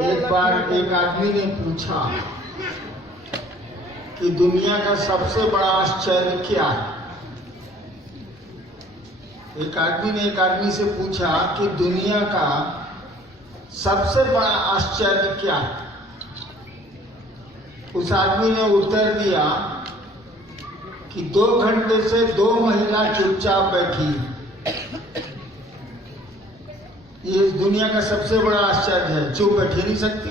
एक बार एक आदमी ने पूछा कि दुनिया का सबसे बड़ा आश्चर्य क्या है। एक आदमी ने एक आदमी से पूछा कि दुनिया का सबसे बड़ा आश्चर्य क्या है। उस आदमी ने उत्तर दिया कि 2 घंटे से 2 महिला चुपचाप बैठी। ये दुनिया का सबसे बड़ा आश्चर्य है, चुप बैठी नहीं सकती।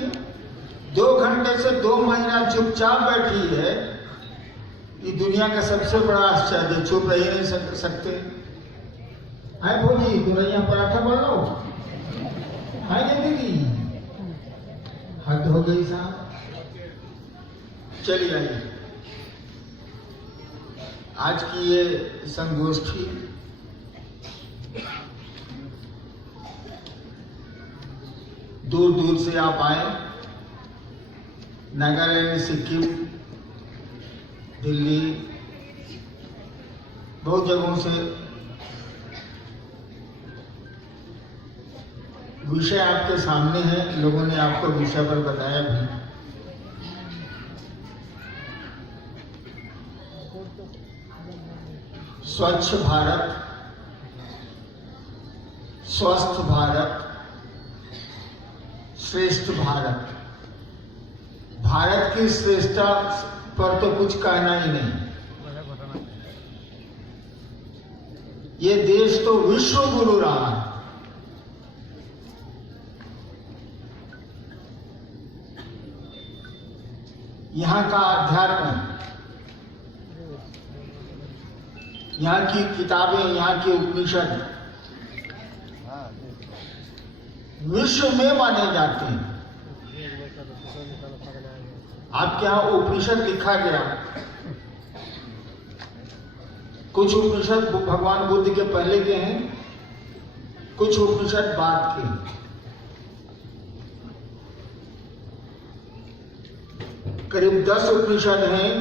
2 घंटे से 2 महिला चुपचाप बैठी है, ये दुनिया का सबसे बड़ा आश्चर्य है, चुप रह नहीं सकते। हाय भोजी, तुरैया पराठा बन लो। हाय दीदी, हद हो गई साहब। चलिए आइए, आज की ये संगोष्ठी दूर दूर से आप आए, नागालैंड, सिक्किम, दिल्ली, बहुत जगहों से। विषय आपके सामने है, लोगों ने आपको विषय पर बताया भी। स्वच्छ भारत, स्वस्थ भारत, श्रेष्ठ भारत। भारत की श्रेष्ठता पर तो कुछ कहना ही नहीं। ये देश तो विश्व गुरु रहा है। यहाँ का अध्यात्म, यहाँ की किताबें, यहाँ के उपनिषद विश्व में माने जाते हैं। आपके यहाँ उपनिषद लिखा गया, कुछ उपनिषद भगवान बुद्ध के पहले के हैं, कुछ उपनिषद बाद के। करीब 10 उपनिषद हैं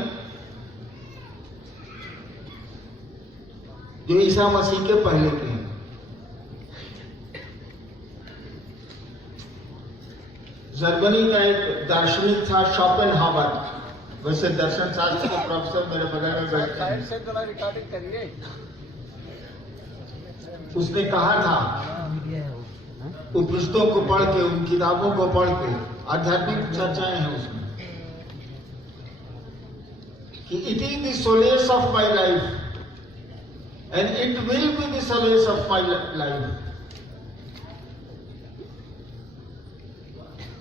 जो ईसा मसीह के पहले के हैं। जर्मनी का एक दार्शनिक था शोपेनहावर, वैसे दर्शन शास्त्र के प्रोफेसर मेरे बगल में बैठते हैं। उसने कहा था, उपनिषदों को पढ़ के, उन किताबों को पढ़ के, आध्यात्मिक चर्चाएं हैं उसमें, कि it is the solace of my life and it will be the solace of my life.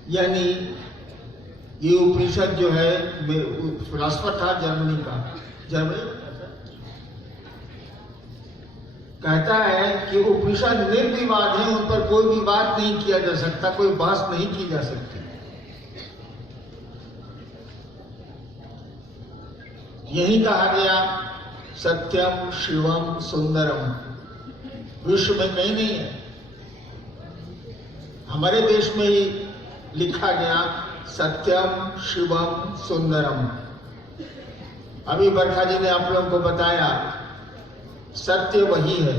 यानी ये उपनिषद जो है, फिलोसफर था जर्मनी का, कहता है कि उपनिषद निर्विवाद है, उन पर कोई विवाद नहीं किया जा सकता, कोई बहस नहीं की जा सकती। यही कहा गया सत्यम शिवम सुंदरम। विश्व में कहीं नहीं है, हमारे देश में ही लिखा गया सत्यम शिवम सुंदरम। अभी बरखा जी ने आप लोगों को बताया, सत्य वही है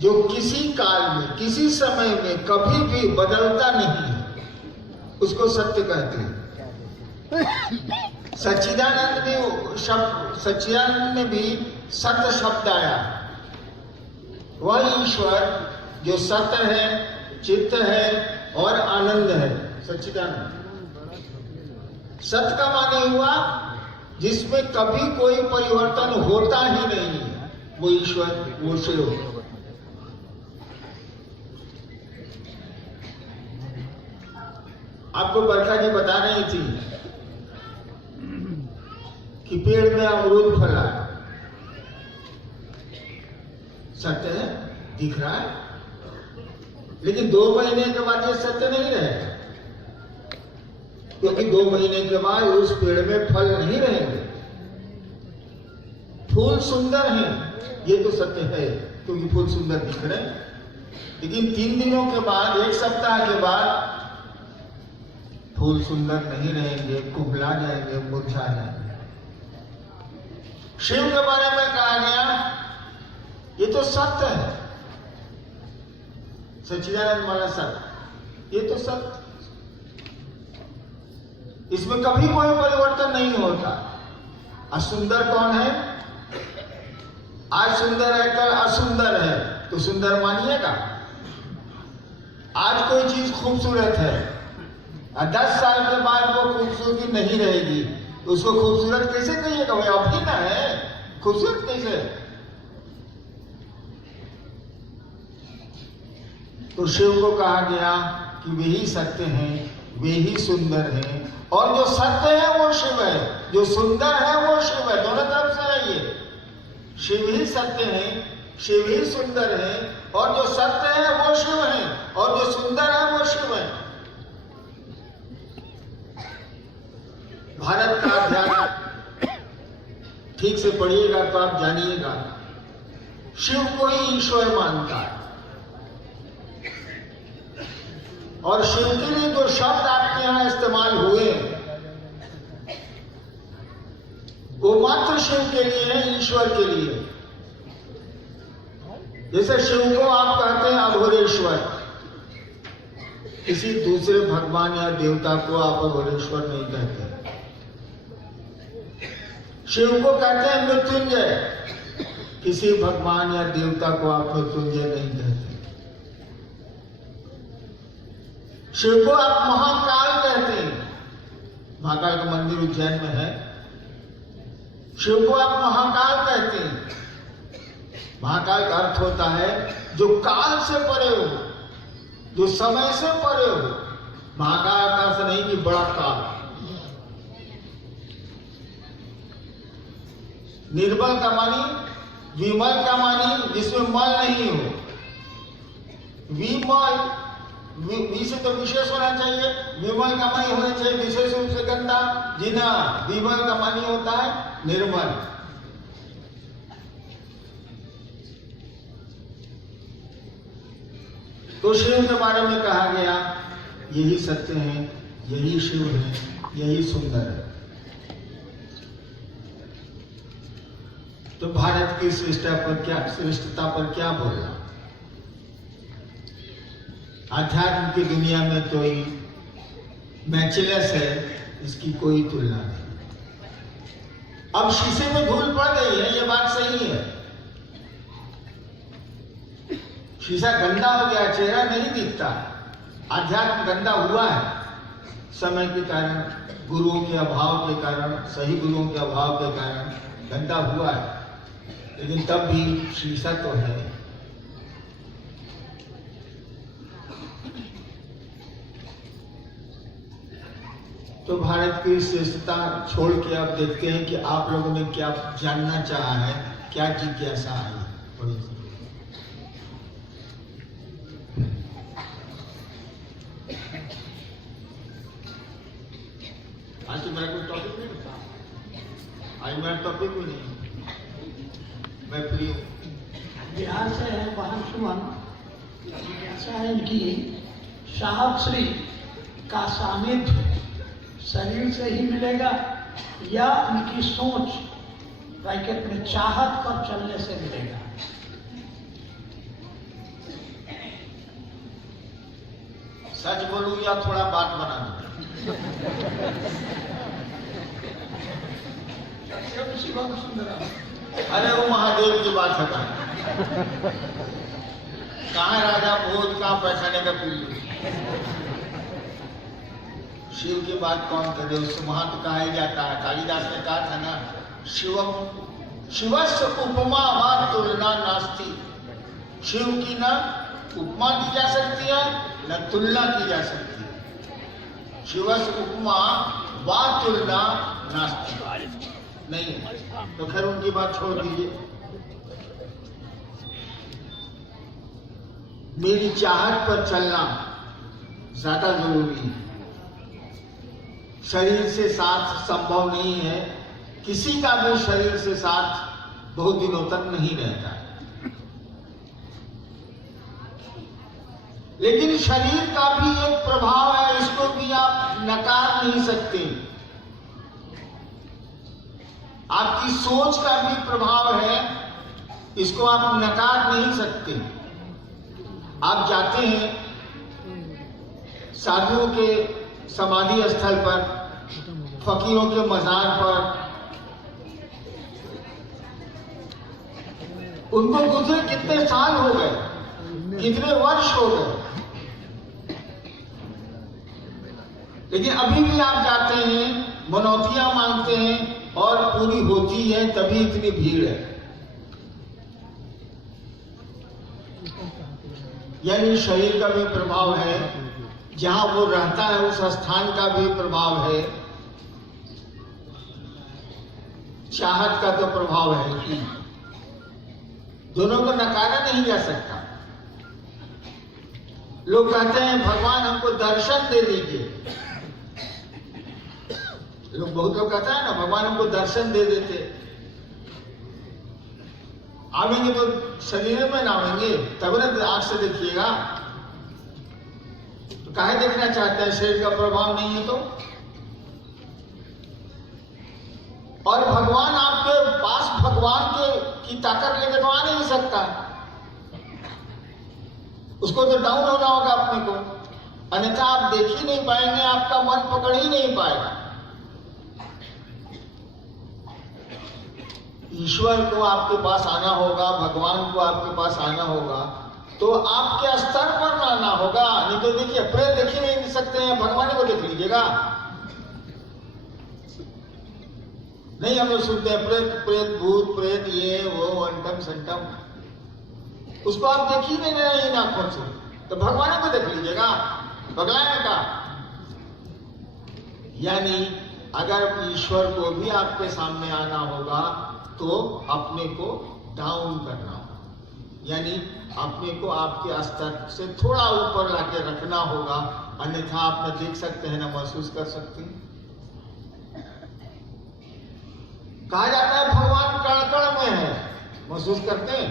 जो किसी काल में, किसी समय में कभी भी बदलता नहीं है, उसको सत्य कहते हैं। सच्चिदानंद में भी सत्य शब्द आया। वह ईश्वर जो सत्य है, चित्त है और आनंद है, सच्चिदानंद। सत्य का माने हुआ जिसमें कभी कोई परिवर्तन होता ही नहीं है, वो ईश्वर, वो शिव। आपको बरखा जी बता रही थी कि पेड़ में अमरूद फला है, सत्य है, दिख रहा है, लेकिन 2 महीने के बाद ये सत्य नहीं रहेगा, क्योंकि 2 महीने के बाद उस पेड़ में फल नहीं रहेंगे। फूल सुंदर हैं, ये तो सत्य है, क्योंकि फूल सुंदर दिख रहे हैं, लेकिन 3 दिनों के बाद, 1 सप्ताह के बाद फूल सुंदर नहीं रहेंगे, कुबला जाएंगे, मुरझा जाएंगे। शिव के बारे में कहा गया ये तो सत्य है, सच्चिदानंद वाला सत्य, ये तो सत्य, इसमें कभी कोई परिवर्तन नहीं होता। असुंदर कौन है? आज सुंदर है, कल असुंदर है, तो सुंदर मानिएगा? आज कोई चीज खूबसूरत है और 10 साल के बाद वो खूबसूरती नहीं रहेगी, तो उसको खूबसूरत कैसे कहिएगा? भाई अभी ना है, खूबसूरत कैसे? तो शिव को कहा गया कि वे ही सत्य हैं, वे ही सुंदर हैं, और जो सत्य है वो शिव है, जो सुंदर है वो शिव है। दोनों तरफ से है ये। शिव ही सत्य है, शिव ही सुंदर है, और जो सत्य है वो शिव है, और जो सुंदर है वो शिव है। भारत का अध्यात्म ठीक से पढ़िएगा तो आप जानिएगा, शिव को ही ईश्वर मानता है। और शिव के लिए जो शब्द आपके यहां इस्तेमाल हुए वो मात्र शिव के लिए है, ईश्वर के लिए। जैसे शिव को आप कहते हैं अघोरेश्वर, किसी दूसरे भगवान या देवता को आप अघोरेश्वर नहीं कहते। शिव को कहते हैं मृत्युंजय, किसी भगवान या देवता को आप मृत्युंजय नहीं कहते। शिव को आप महाकाल कहते हैं, महाकाल का मंदिर उज्जैन में है। शिव को आप महाकाल कहते हैं। महाकाल का अर्थ होता है जो काल से परे हो, जो समय से परे हो। महाकाल का अर्थ नहीं कि बड़ा काल। निर्मल का मानी, विमल का मानी जिसमें मल नहीं हो। विमल, वी से तो विशेष होना चाहिए, विमल का मानी होना चाहिए विशेष रूप से गंदा। जी ना, विमल का मानी होता है निर्मल। तो शिव के बारे में कहा गया यही सत्य है, यही शिव है, यही सुंदर है। तो भारत की श्रेष्ठता पर क्या बोलना? आध्यात्म की दुनिया में तो मैचलेस है, इसकी कोई तुलना नहीं। अब शीशे में धूल पड़ गई है, ये बात सही है। शीशा गंदा हो गया, चेहरा नहीं दिखता। आध्यात्म गंदा हुआ है समय के कारण, गुरुओं के अभाव के कारण, सही गुरुओं के अभाव के कारण गंदा हुआ है, लेकिन तब भी शीशा तो है। तो भारत की श्रेष्ठता छोड़ के अब देखते हैं कि आप लोगों ने क्या जानना चाहा है, क्या जिज्ञासा है। आज तो मेरा कोई टॉपिक नहीं था, आज मेरा टॉपिक भी नहीं, मैं फ्री हूँ। बिहार से है वाहन सुमन। ऐसा है कि साहब श्री का सानिध्य शरीर से ही मिलेगा या उनकी सोच ब्रैकेट में चाहत पर चलने से मिलेगा? सच बोलूं या थोड़ा बात बना दूं? अरे वो महादेव की बात हटा, कहाँ राजा भोज, कहाँ पैखाने का पिल्लू। शिव की बात कौन करे, उससे वहां तो कहा ही जाता है। कालिदास ने कहा था ना, शिवम शिवस्य उपमा वा तुलना नास्ति। शिव की ना उपमा की जा सकती है न तुलना की जा सकती है। शिवस्य उपमा वा तुलना नास्ति, नहीं। तो खैर उनकी बात छोड़ दीजिए। मेरी चाहत पर चलना ज्यादा जरूरी है। शरीर से साथ संभव नहीं है, किसी का भी शरीर से साथ बहुत दिनों तक नहीं रहता है। लेकिन शरीर का भी एक प्रभाव है, इसको भी आप नकार नहीं सकते। आपकी सोच का भी प्रभाव है, इसको आप नकार नहीं सकते। आप जाते हैं साधुओं के समाधि स्थल पर, फकीरों के मजार पर, उनको गुजरे कितने साल हो गए, कितने वर्ष हो गए, लेकिन अभी भी आप जाते हैं, मनौतियां मांगते हैं और पूरी होती है, तभी इतनी भीड़ है। यानी शरीर का भी प्रभाव है, जहां वो रहता है उस स्थान का भी प्रभाव है, चाहत का तो प्रभाव है ही। दोनों को नकारा नहीं जा सकता। लोग कहते हैं भगवान हमको दर्शन दे दीजिए, बहुत लोग कहते हैं ना भगवान हमको दर्शन दे देते। आवेंगे तो शरीर में ना आवेंगे, तब ना आंख से देखिएगा। तो काहे देखना चाहते हैं, शरीर का प्रभाव नहीं है तो। और भगवान आपके पास भगवान की ताकत लेकर तो आ नहीं सकता, उसको तो डाउन होना होगा अपने को, अन्यथा आप देख ही नहीं पाएंगे, आपका मन पकड़ ही नहीं पाएगा। ईश्वर को आपके पास आना होगा, भगवान को आपके पास आना होगा, तो आपके स्तर पर आना होगा। नहीं तो देखिए, प्रेत देख ही नहीं सकते हैं, भगवान को देख लीजिएगा। नहीं, हम लोग सुनते हैं प्रेत प्रेत भूत प्रेत ये वो अंटम संटम, उसको आप देख ही नहीं रहे इन आंखों से, तो भगवान को देख लीजिएगा, बगलाने का। यानी अगर ईश्वर को भी आपके सामने आना होगा तो अपने को डाउन करना होगा, यानी अपने को आपके स्तर से थोड़ा ऊपर लाके रखना होगा, अन्यथा आप न देख सकते हैं, न महसूस कर सकते हैं। कहा जाता है भगवान कण कण में है, महसूस करते हैं?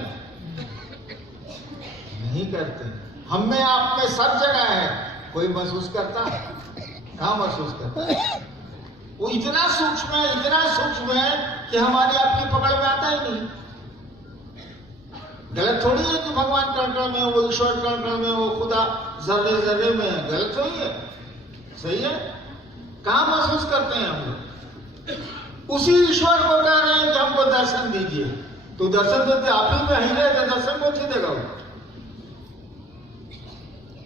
नहीं करते। हम में आप में सब जगह है, कोई महसूस करता? कहाँ महसूस करता? वो इतना सूक्ष्म है कि हमारी आपकी पकड़ में आता ही नहीं। गलत थोड़ी है कि भगवान कण कण में, वो ईश्वर कण कण में, वो खुदा जर्रे जर्रे में है, गलत थोड़ी है, सही है। कहाँ महसूस करते हैं हम लोग? उसी ईश्वर को कह रहे हैं कि हमको दर्शन दीजिए, तो दर्शन देते आप ही में ही रहे, तो दर्शन को अच्छी देगा वो।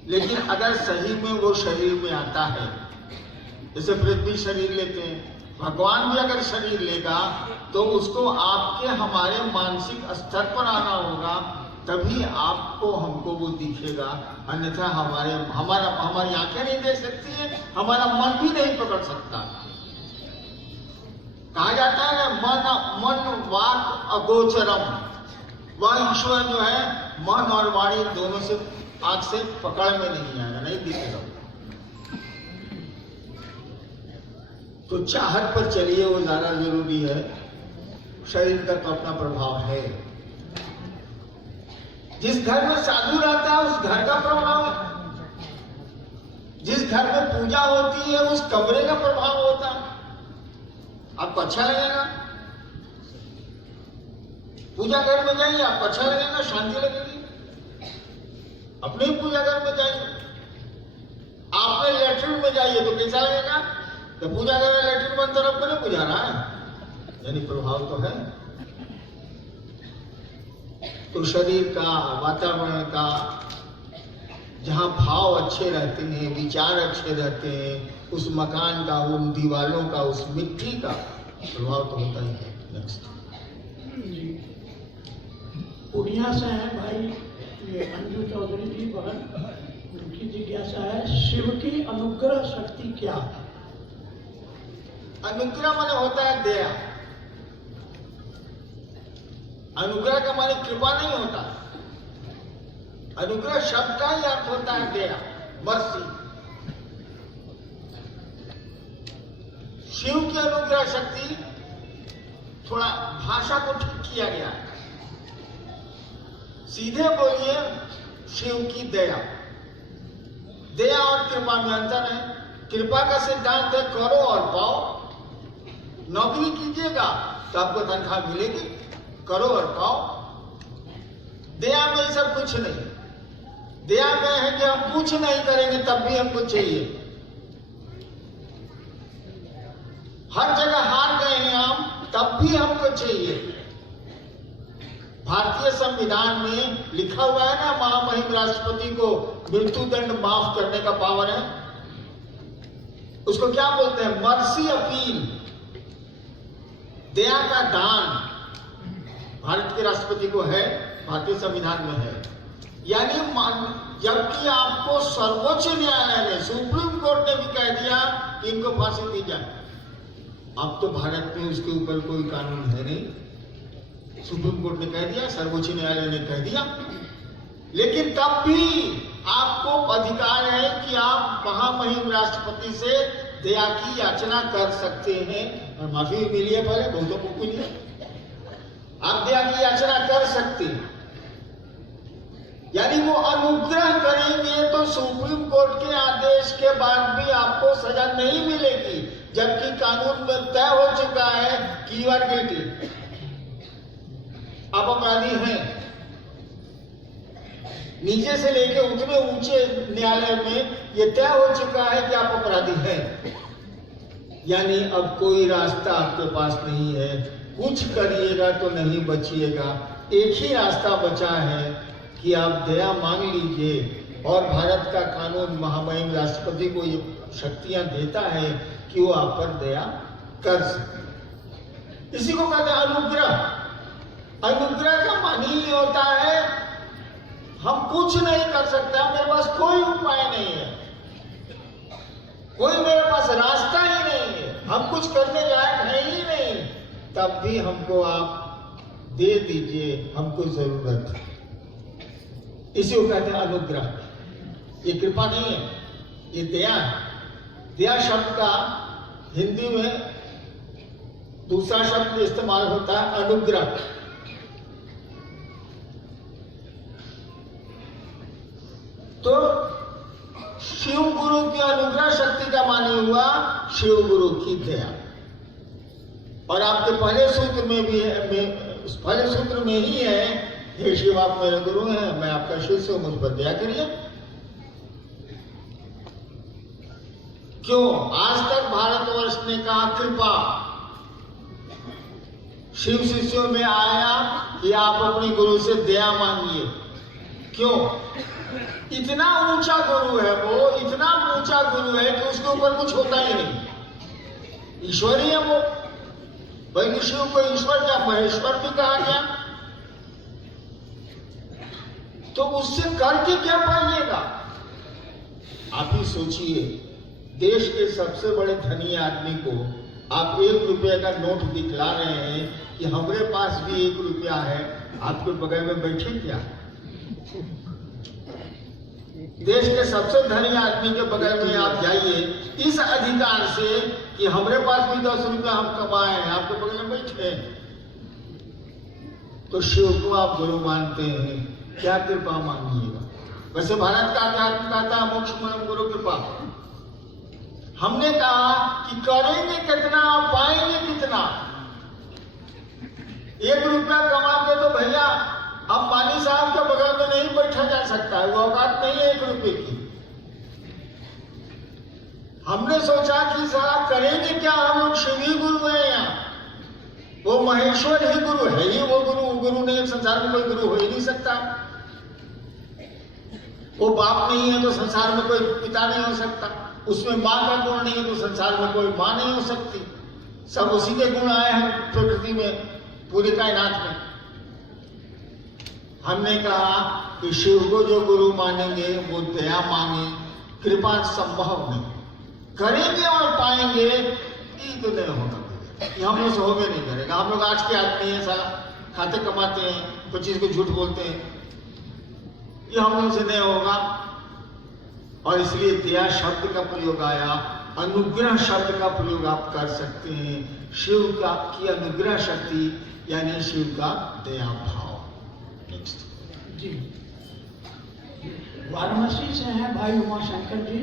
लेकिन अगर सही में वो शरीर में आता है, जैसे पृथ्वी शरीर लेते हैं, भगवान भी अगर शरीर लेगा तो उसको आपके हमारे मानसिक स्तर पर आना होगा, तभी आपको हमको वो दिखेगा, अन्यथा हमारी आंखें नहीं देख सकती है, हमारा मन भी नहीं पकड़ सकता। कहा जाता है मन वाक अगोचरम, वह ईश्वर जो है मन और वाणी दोनों से आंख से पकड़ में नहीं आएगा, नहीं दिखेगा। तो चाहत पर चलिए, वो ज्यादा जरूरी है। शरीर का तो अपना प्रभाव है। जिस घर में साधु रहता है उस घर का प्रभाव है, जिस घर में पूजा होती है उस कमरे का प्रभाव होता है। आपको अच्छा लगेगा, पूजा घर में जाइए, आपको अच्छा लगेगा, शांति लगेगी। अपने पूजा घर में जाइए, आपने लेटरिन में जाइए तो कैसा लगेगा? तो पूजा घर में लेटरिन बंद तरफ को नहीं पूजा रहा है, यानी प्रभाव तो है। तो शरीर का, वातावरण का, जहां भाव अच्छे रहते हैं, विचार अच्छे रहते हैं, उस मकान का, उन दीवारों का, उस मिट्टी का प्रभाव तो होता ही है। नेक्स्ट पूर्णिया से है भाई, ये अंजू चौधरी जी बहन, उनकी जिज्ञासा है, शिव की अनुग्रह शक्ति क्या है? अनुग्रह माने होता है दया। अनुग्रह का माने कृपा नहीं होता। अनुग्रह शब्द का ही अर्थ होता है दया, मर्सी। शिव की अनुग्रह शक्ति, थोड़ा भाषा को ठीक किया गया है। सीधे बोलिए शिव की दया। दया और कृपा में अंतर है। कृपा का सिद्धांत है करो और पाओ। नौकरी कीजिएगा तो आपको तनख्वाह मिलेगी, करो और पाओ। दया में ये सब कुछ नहीं। दया में है कि हम कुछ नहीं करेंगे तब भी हमको चाहिए। हर जगह हार गए हैं हम, तब भी हमको चाहिए। भारतीय संविधान में लिखा हुआ है ना, महामहिम राष्ट्रपति को मृत्यु दंड माफ करने का पावर है। उसको क्या बोलते हैं? मर्सी अपील, दया का दान भारत के राष्ट्रपति को है, भारतीय संविधान में है। यानी जबकि आपको सर्वोच्च न्यायालय ने, सुप्रीम कोर्ट ने भी कह दिया कि इनको फांसी दी जाए, अब तो भारत में उसके ऊपर कोई कानून है नहीं। सुप्रीम कोर्ट ने कह दिया, सर्वोच्च न्यायालय ने कह दिया, लेकिन तब भी आपको अधिकार है कि आप महामहिम राष्ट्रपति से दया की याचना कर सकते हैं। और माफी भी मिली है, पहले बहुतों को मिली है, आप दया की याचना कर सकते हैं। यानी वो अनुग्रह करेंगे तो सुप्रीम कोर्ट के आदेश के बाद भी आपको सजा नहीं मिलेगी, जबकि कानून में तय हो चुका है कि यू आर गिल्टी, आप अपराधी हैं। नीचे से लेकर उतने ऊंचे न्यायालय में यह तय हो चुका है कि आप अपराधी हैं। यानी अब कोई रास्ता आपके पास नहीं है, कुछ करिएगा तो नहीं बचिएगा। एक ही रास्ता बचा है कि आप दया मांग लीजिए, और भारत का कानून महामहिम राष्ट्रपति को ये शक्तियां देता है कि वो आप पर दया कर सके। इसी को कहते हैं अनुग्रह। अनुग्रह का मान ही होता है हम कुछ नहीं कर सकते, मेरे पास कोई उपाय नहीं है, कोई मेरे पास रास्ता ही नहीं है, हम कुछ करने लायक है ही नहीं, तब भी हमको आप दे दीजिए, हमको जरूरत है। इसी को कहते हैं अनुग्रह। ये कृपा नहीं है, ये दया है। दया शब्द का हिंदी में दूसरा शब्द इस्तेमाल होता है अनुग्रह। तो शिव गुरु की अनुग्रह शक्ति का माने हुआ शिव गुरु की दया। और आपके पहले सूत्र में भी है, पहले सूत्र में ही है, हे शिव आप मेरे गुरु हैं, मैं आपका शिष्य हूं, मुझ पर दया करिए। क्यों? आज तक भारतवर्ष ने कहा कृपा, शिव शिष्यों में आया कि आप अपने गुरु से दया मांगिए। क्यों? इतना ऊंचा गुरु है वो, इतना ऊंचा गुरु है कि उसके ऊपर कुछ होता ही नहीं, ईश्वर ही है वो। बल्कि शिव को ईश्वर क्या, महेश्वर भी कहा गया। तो उससे करके क्या पाइएगा? आप ही सोचिए, देश के सबसे बड़े धनी आदमी को आप 1 रुपये का नोट दिखला रहे हैं कि हमारे पास भी 1 रुपया है, आपके बगल में बैठे क्या? देश के सबसे धनी आदमी के बगल में आप जाइए इस अधिकार से कि हमारे पास भी 10 रुपया हम कमाए हैं, आपके बगल में बैठे हैं। तो शिव को आप गुरु मानते हैं, क्या कृपा मांगिएगा? वैसे भारत का अध्यात्म कहता है मोक्ष परम गुरु कृपा। हमने कहा कि करेंगे कितना, पाएंगे कितना। 1 रुपया कमा के तो भैया अंबानी साहब के बगल में नहीं बैठा जा सकता है, वो औकात नहीं है 1 रुपये की। हमने सोचा कि साहब करेंगे क्या, हम लोग शिव ही गुरु हैं यहाँ, वो महेश्वर ही गुरु है ही, वो गुरु नहीं, संसार में कोई गुरु हो ही नहीं सकता। वो बाप नहीं है तो संसार में कोई पिता नहीं हो सकता, उसमें माँ का गुण नहीं है तो संसार में कोई माँ नहीं हो सकती। सब उसी के गुण आए हैं प्रकृति में, पूरी कायनात में। हमने कहा कि शिव को जो गुरु मानेंगे वो दया मांगे, कृपा संभव नहीं, करेंगे और पाएंगे ये तो नहीं होगा, ये हम लोग से होगे नहीं करेगा। हम लोग आज के आदमी हैं, साला खाते कमाते हैं, 25 को झूठ बोलते हैं, ये हम लोग से नहीं होगा। और इसलिए दया शब्द का प्रयोग आया, अनुग्रह शब्द का प्रयोग आप कर सकते हैं। शिव का की अनुग्रह शक्ति यानी शिव का दया भाव। नेक्स्ट जी, वाराणसी से हैं भाई उमाशंकर जी।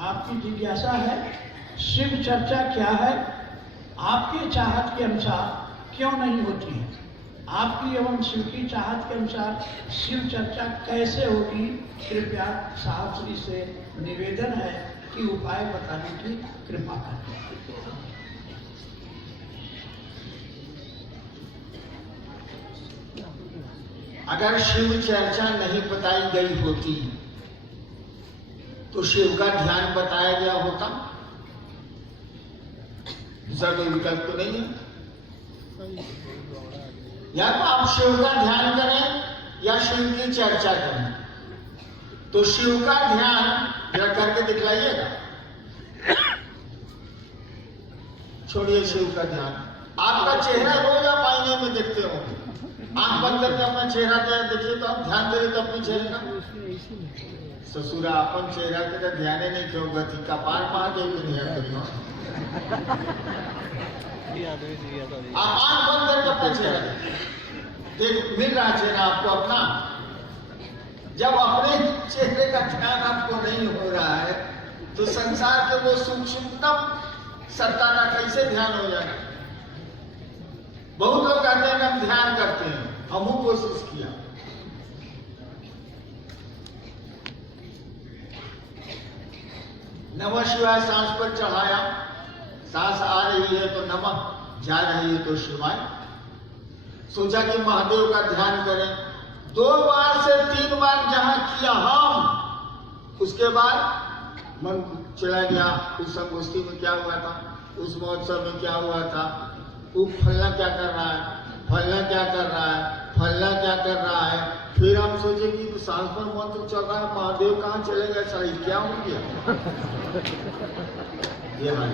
आपकी जिज्ञासा है शिव चर्चा क्या है, आपके चाहत के अनुसार क्यों नहीं होती है? आपकी एवं शिव की चाहत के अनुसार शिव चर्चा कैसे होगी, कृपया साहब श्री से निवेदन है कि उपाय बताने की कृपा करें। अगर शिव चर्चा नहीं बताई गई होती तो शिव का ध्यान बताया गया होता, दूसरा कोई विकल्प तो नहीं है। या तो आप शिव का ध्यान करें या शिव की चर्चा करें। तो शिव का ध्यान जरा करके दिखलाइएगा। छोड़िए शिव का ध्यान, आपका चेहरा रोज आप आईने में देखते हो, आंख बंद करके अपना चेहरा देखिए तो आप ध्यान दे रहे तो अपने चेहरे का। ससुरा अपन चेहरा के ध्यान नहीं क्यों गति का पार महादेव के ध्यान करियो। आप आंख बंद करके अपना चेहरा देख, मिल रहा चेहरा आपको अपना। जब अपने चेहरे का ध्यान आपको नहीं हो रहा है तो संसार के वो सूक्ष्मतम सत्ता का कैसे ध्यान हो जाएगा। बहुत लोग कहते हैं कि हम ध्यान करते हैं, हमहू कोशिश किया। नमः शिवाय सांस पर चढ़ाया, सांस आ रही है तो नमः, जा रही है तो शिवाय। सोचा कि महादेव का ध्यान करें। 2 बार से 3 बार जहां किया हम, उसके बाद मन चला गया। उस संगोष्ठी में क्या हुआ था, उस महोत्सव में क्या हुआ था, वो फलना क्या कर रहा है, फलना क्या कर रहा है, फलना क्या कर रहा है। फिर हम सोचे कि तो सांस पर मंत्र चल रहा है, महादेव कहाँ चले गए, सारी क्या हो गया। ये हाल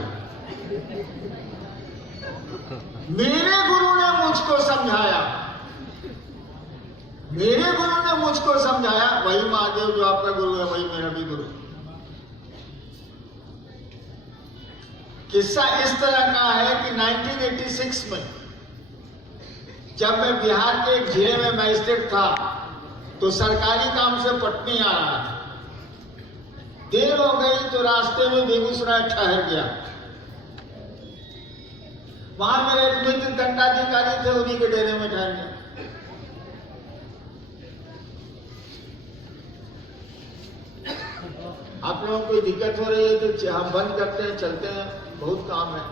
मेरे गुरु ने मुझको समझाया, मेरे गुरु ने मुझको समझाया। वही महादेव जो आपका गुरु है वही मेरा भी गुरु। किस्सा इस तरह का है कि 1986 में जब मैं बिहार के एक जिले में मैजिस्ट्रेट था तो सरकारी काम से पटनी आ रहा था। देर हो गई तो रास्ते में बेगूसराय ठहर गया। वहां मेरे एक मित्र दंडाधिकारी थे, उन्हीं के डेरे में ठहर गया। आप लोगों को कोई दिक्कत हो रही है तो हम बंद करते हैं, चलते हैं, बहुत काम है।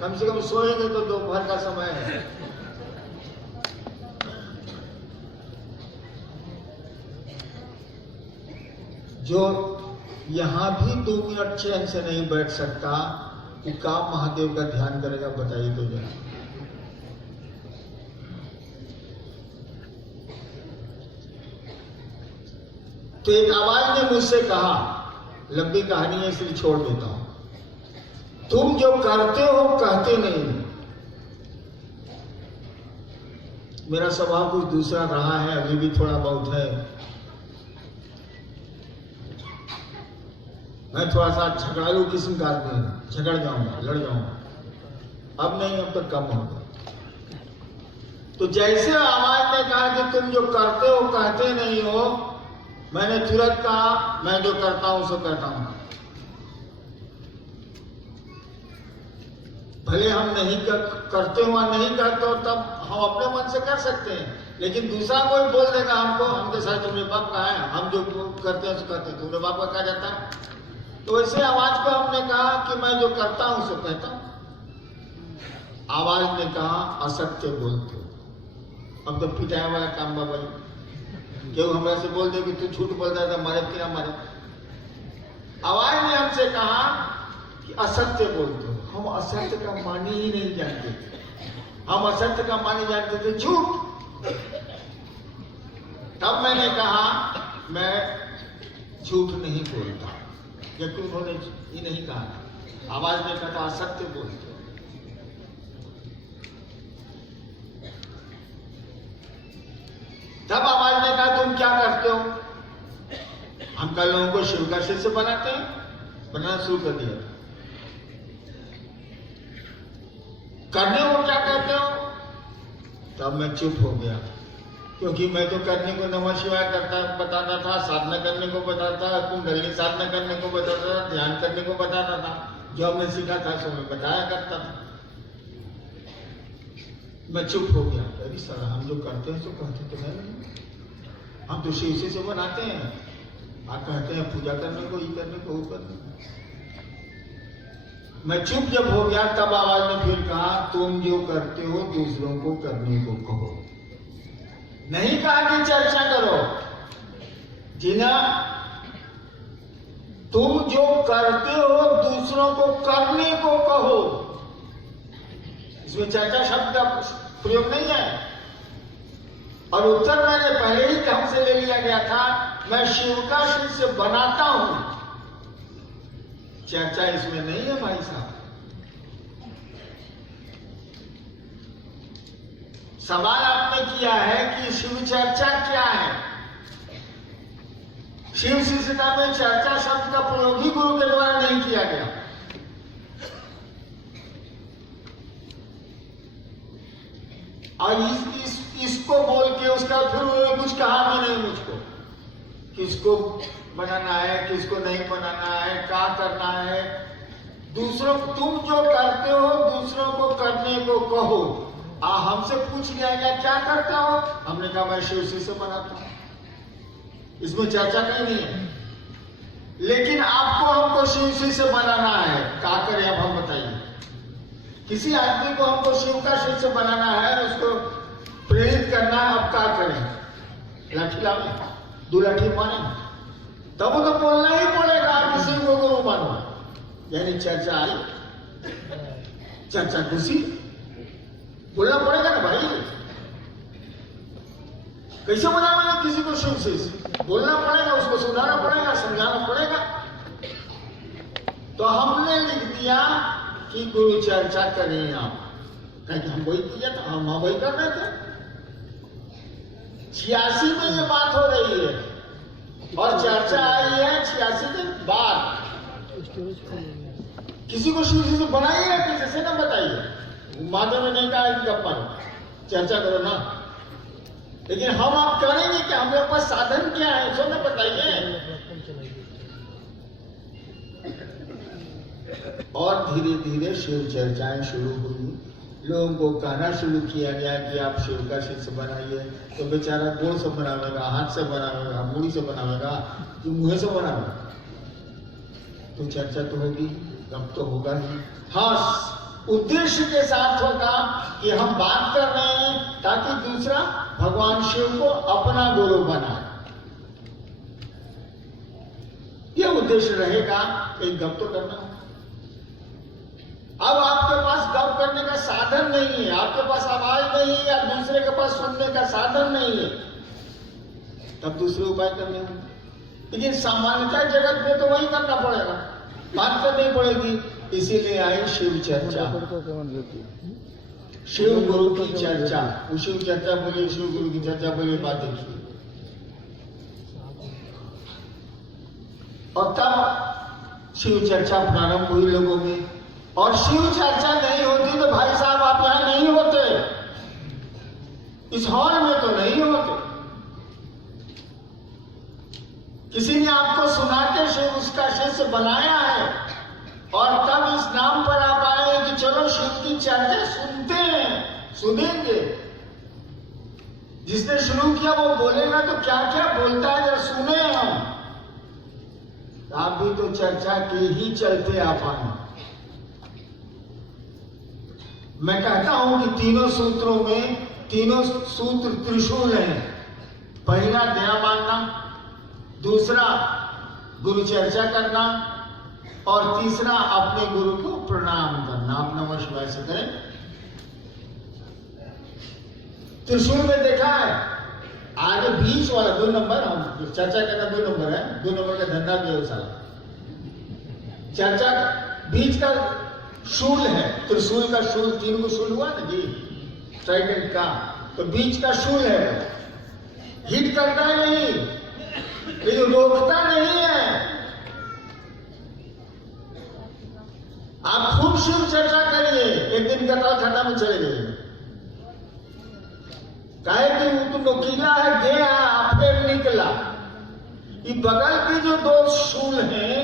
कम से कम सोएंगे तो दोपहर का समय है। जो यहां भी 2 मिनट चैन से नहीं बैठ सकता, वो काम महादेव का ध्यान करेगा, बताइए तो जरा। तो एक आवाज ने मुझसे कहा, लंबी कहानी है इसलिए छोड़ देता हूं, तुम जो करते हो कहते नहीं। मेरा स्वभाव कुछ दूसरा रहा है, अभी भी थोड़ा बहुत है। मैं थोड़ा सा झगड़ालू किस्म का आदमी हूं, झगड़ जाऊंगा, लड़ जाऊंगा। अब नहीं, अब तक कम हो गया। तो जैसे आवाज ने कहा कि तुम जो करते हो कहते नहीं हो, मैंने तुरंत कहा मैं जो करता हूं सो कहता हूं। भले हम नहीं करते हो नहीं करते हो, तब हम अपने मन से कर सकते हैं, लेकिन दूसरा कोई बोल देगा हमको, हमके साथ तुमने बाप कहा है, हम जो करते हैं सो करते हैं, तुमने बाप का कहा जाता है। तो वैसे आवाज को हमने कहा कि मैं जो करता हूं सो कहता हूं। आवाज ने कहा असत्य बोलते हो। अब तो पिटाया वाला काम बाबा जी, क्यों हमरा से बोल दे कि तू झूठ बोल रहा था, मारे कि ना मारे। आवाज ने हमसे कहा कि असत्य बोलते हो। हम असत्य का मानी ही नहीं जानते थे, हम असत्य का मानी जानते थे झूठ। तब मैंने कहा मैं झूठ नहीं बोलता, जबकि उन्होंने ये नहीं कहा। आवाज ने कहा असत्य बोलते हो। तब आवाज ने कहा तुम क्या करते हो। हम कल लोगों को शिव का शिष्य बनाते हैं, बनाना शुरू कर दिया। करने को क्या कहते हो। तब मैं चुप हो गया, क्योंकि मैं तो करने को नमः शिवाय करता बताता था, साधना करने को बताता था, कुंडली साधना करने को बताता था, ध्यान करने को बताता था। जो हमने सीखा था सो मैं बताया करता था। मैं चुप हो गया। अरे साला, हम जो करते हैं तो कहते तो है नहीं, हम तो शिव से बनाते हैं, आप कहते हैं पूजा करने को, ये करने को, वो करने को। मैं चुप जब हो गया तब आवाज ने फिर कहा, तुम जो करते हो दूसरों को करने को कहो। नहीं कहा कि चर्चा करो, जिना तुम जो करते हो दूसरों को करने को कहो। इसमें चर्चा शब्द का प्रयोग नहीं है। और उत्तर मैंने पहले ही ढंग से ले लिया गया था, मैं शिव का शिष्य बनाता हूं, चर्चा इसमें नहीं है भाई साहब। सवाल आपने किया है कि शिव चर्चा क्या है। शिव शिष्यता में चर्चा शब्द का प्रयोग ही गुरु के द्वारा नहीं किया गया। और इसको बोल के उसका फिर कुछ कहा भी नहीं मुझको, किसको बनाना है, किसको नहीं बनाना है, क्या करना है। दूसरों, तुम जो करते हो दूसरों को करने को कहो। हमसे पूछ लिया गया क्या करते हो, हमने कहा मैं शिव से बनाता हूं। इसमें चर्चा कहीं नहीं है। लेकिन आपको हमको शिव से बनाना है, क्या करें अब हम बताइए। किसी आदमी को हमको शिव का शिष्य बनाना है, उसको प्रेरित करना है, अब क्या करें। लाठी लावे, 2 लाठी माने, तब वो तो बोलना ही बोलेगा किसी को गुरु मानो। यानी चर्चा आई, चर्चा खुशी, बोलना पड़ेगा ना भाई। कैसे बनाना किसी को शिव शिष्य, बोलना पड़ेगा, उसको सुधारना पड़ेगा, समझाना पड़ेगा। तो हमने लिख दिया कि गुरु चर्चा करें आप, क्योंकि हम वही किया था, हम वही कर रहे थे। 86 में ये बात हो रही है और चर्चा आई है 86 के बाद। किसी को शिव से बनाइए, किसी से ना बताइए। माधव ने नहीं कहा कि गप्पा चर्चा करो ना, लेकिन हम आप करेंगे कि हम लोग पास साधन क्या है, सो ना बताइए। और धीरे धीरे शिव चर्चाएं शुरू हुई। लोगों को कहना शुरू किया गया कि आप शिव का शिष्य बनाइए। तो बेचारा गोड़ से बनावेगा, हाथ से बनावेगा, मुड़ी से बनावेगा, कि मुंह से बनावेगा। तो चर्चा तो होगी, गप तो होगा ही। हाँ, उद्देश्य के साथ होगा कि हम बात कर रहे हैं ताकि दूसरा भगवान शिव को अपना गुरु बनाए। यह उद्देश्य रहेगा। एक गप तो करना है। अब आपके पास गप करने का साधन नहीं है, आपके पास आवाज नहीं है, या दूसरे के पास सुनने का साधन नहीं है, तब दूसरे उपाय करने होंगे। लेकिन सामान्यतः जगत में तो वही करना पड़ेगा, बात करनी पड़ेगी। इसीलिए आई शिव चर्चा, शिव गुरु की चर्चा। शिव चर्चा बोलिए, शिव गुरु की चर्चा बोलिए, बातें की। और तब शिव चर्चा प्रारंभ हुई लोगों में। और शिव चर्चा नहीं होती तो भाई साहब आप यहां नहीं होते, इस हॉल में तो नहीं होते। किसी ने आपको सुना के शिव उसका शिष्य बनाया है, और तब इस नाम पर आप आए कि चलो शिव की चर्चा सुनते हैं, सुनेंगे। जिसने शुरू किया वो बोलेगा तो क्या क्या बोलता है जरा सुने हम। आप भी तो चर्चा के ही चलते आप आए। मैं कहता हूं कि तीनों सूत्रों में तीनों सूत्र त्रिशूल हैं। पहला दया मानना, दूसरा गुरु चर्चा करना, और तीसरा अपने गुरु को प्रणाम करना। आप नमः शिवाय से करें। त्रिशूल में देखा है आगे बीच वाला 2 नंबर, हम चर्चा करना 2 नंबर है, 2 नंबर का धंधा भी है साला। चर्चा बीच का शूल है, त्रिशूल का शूल, 3 को शूल हुआ ना जी, ट्राइडेंट का, तो बीच का शूल है। हिट करता है नहीं, लेकिन रोकता नहीं है। आप खूब शिव चर्चा करिए, एक दिन कताल खड्डा में चले गए। काहे कि वो तो नोकीला है, गया फिर निकला। ये बगल के जो 2 शूल हैं,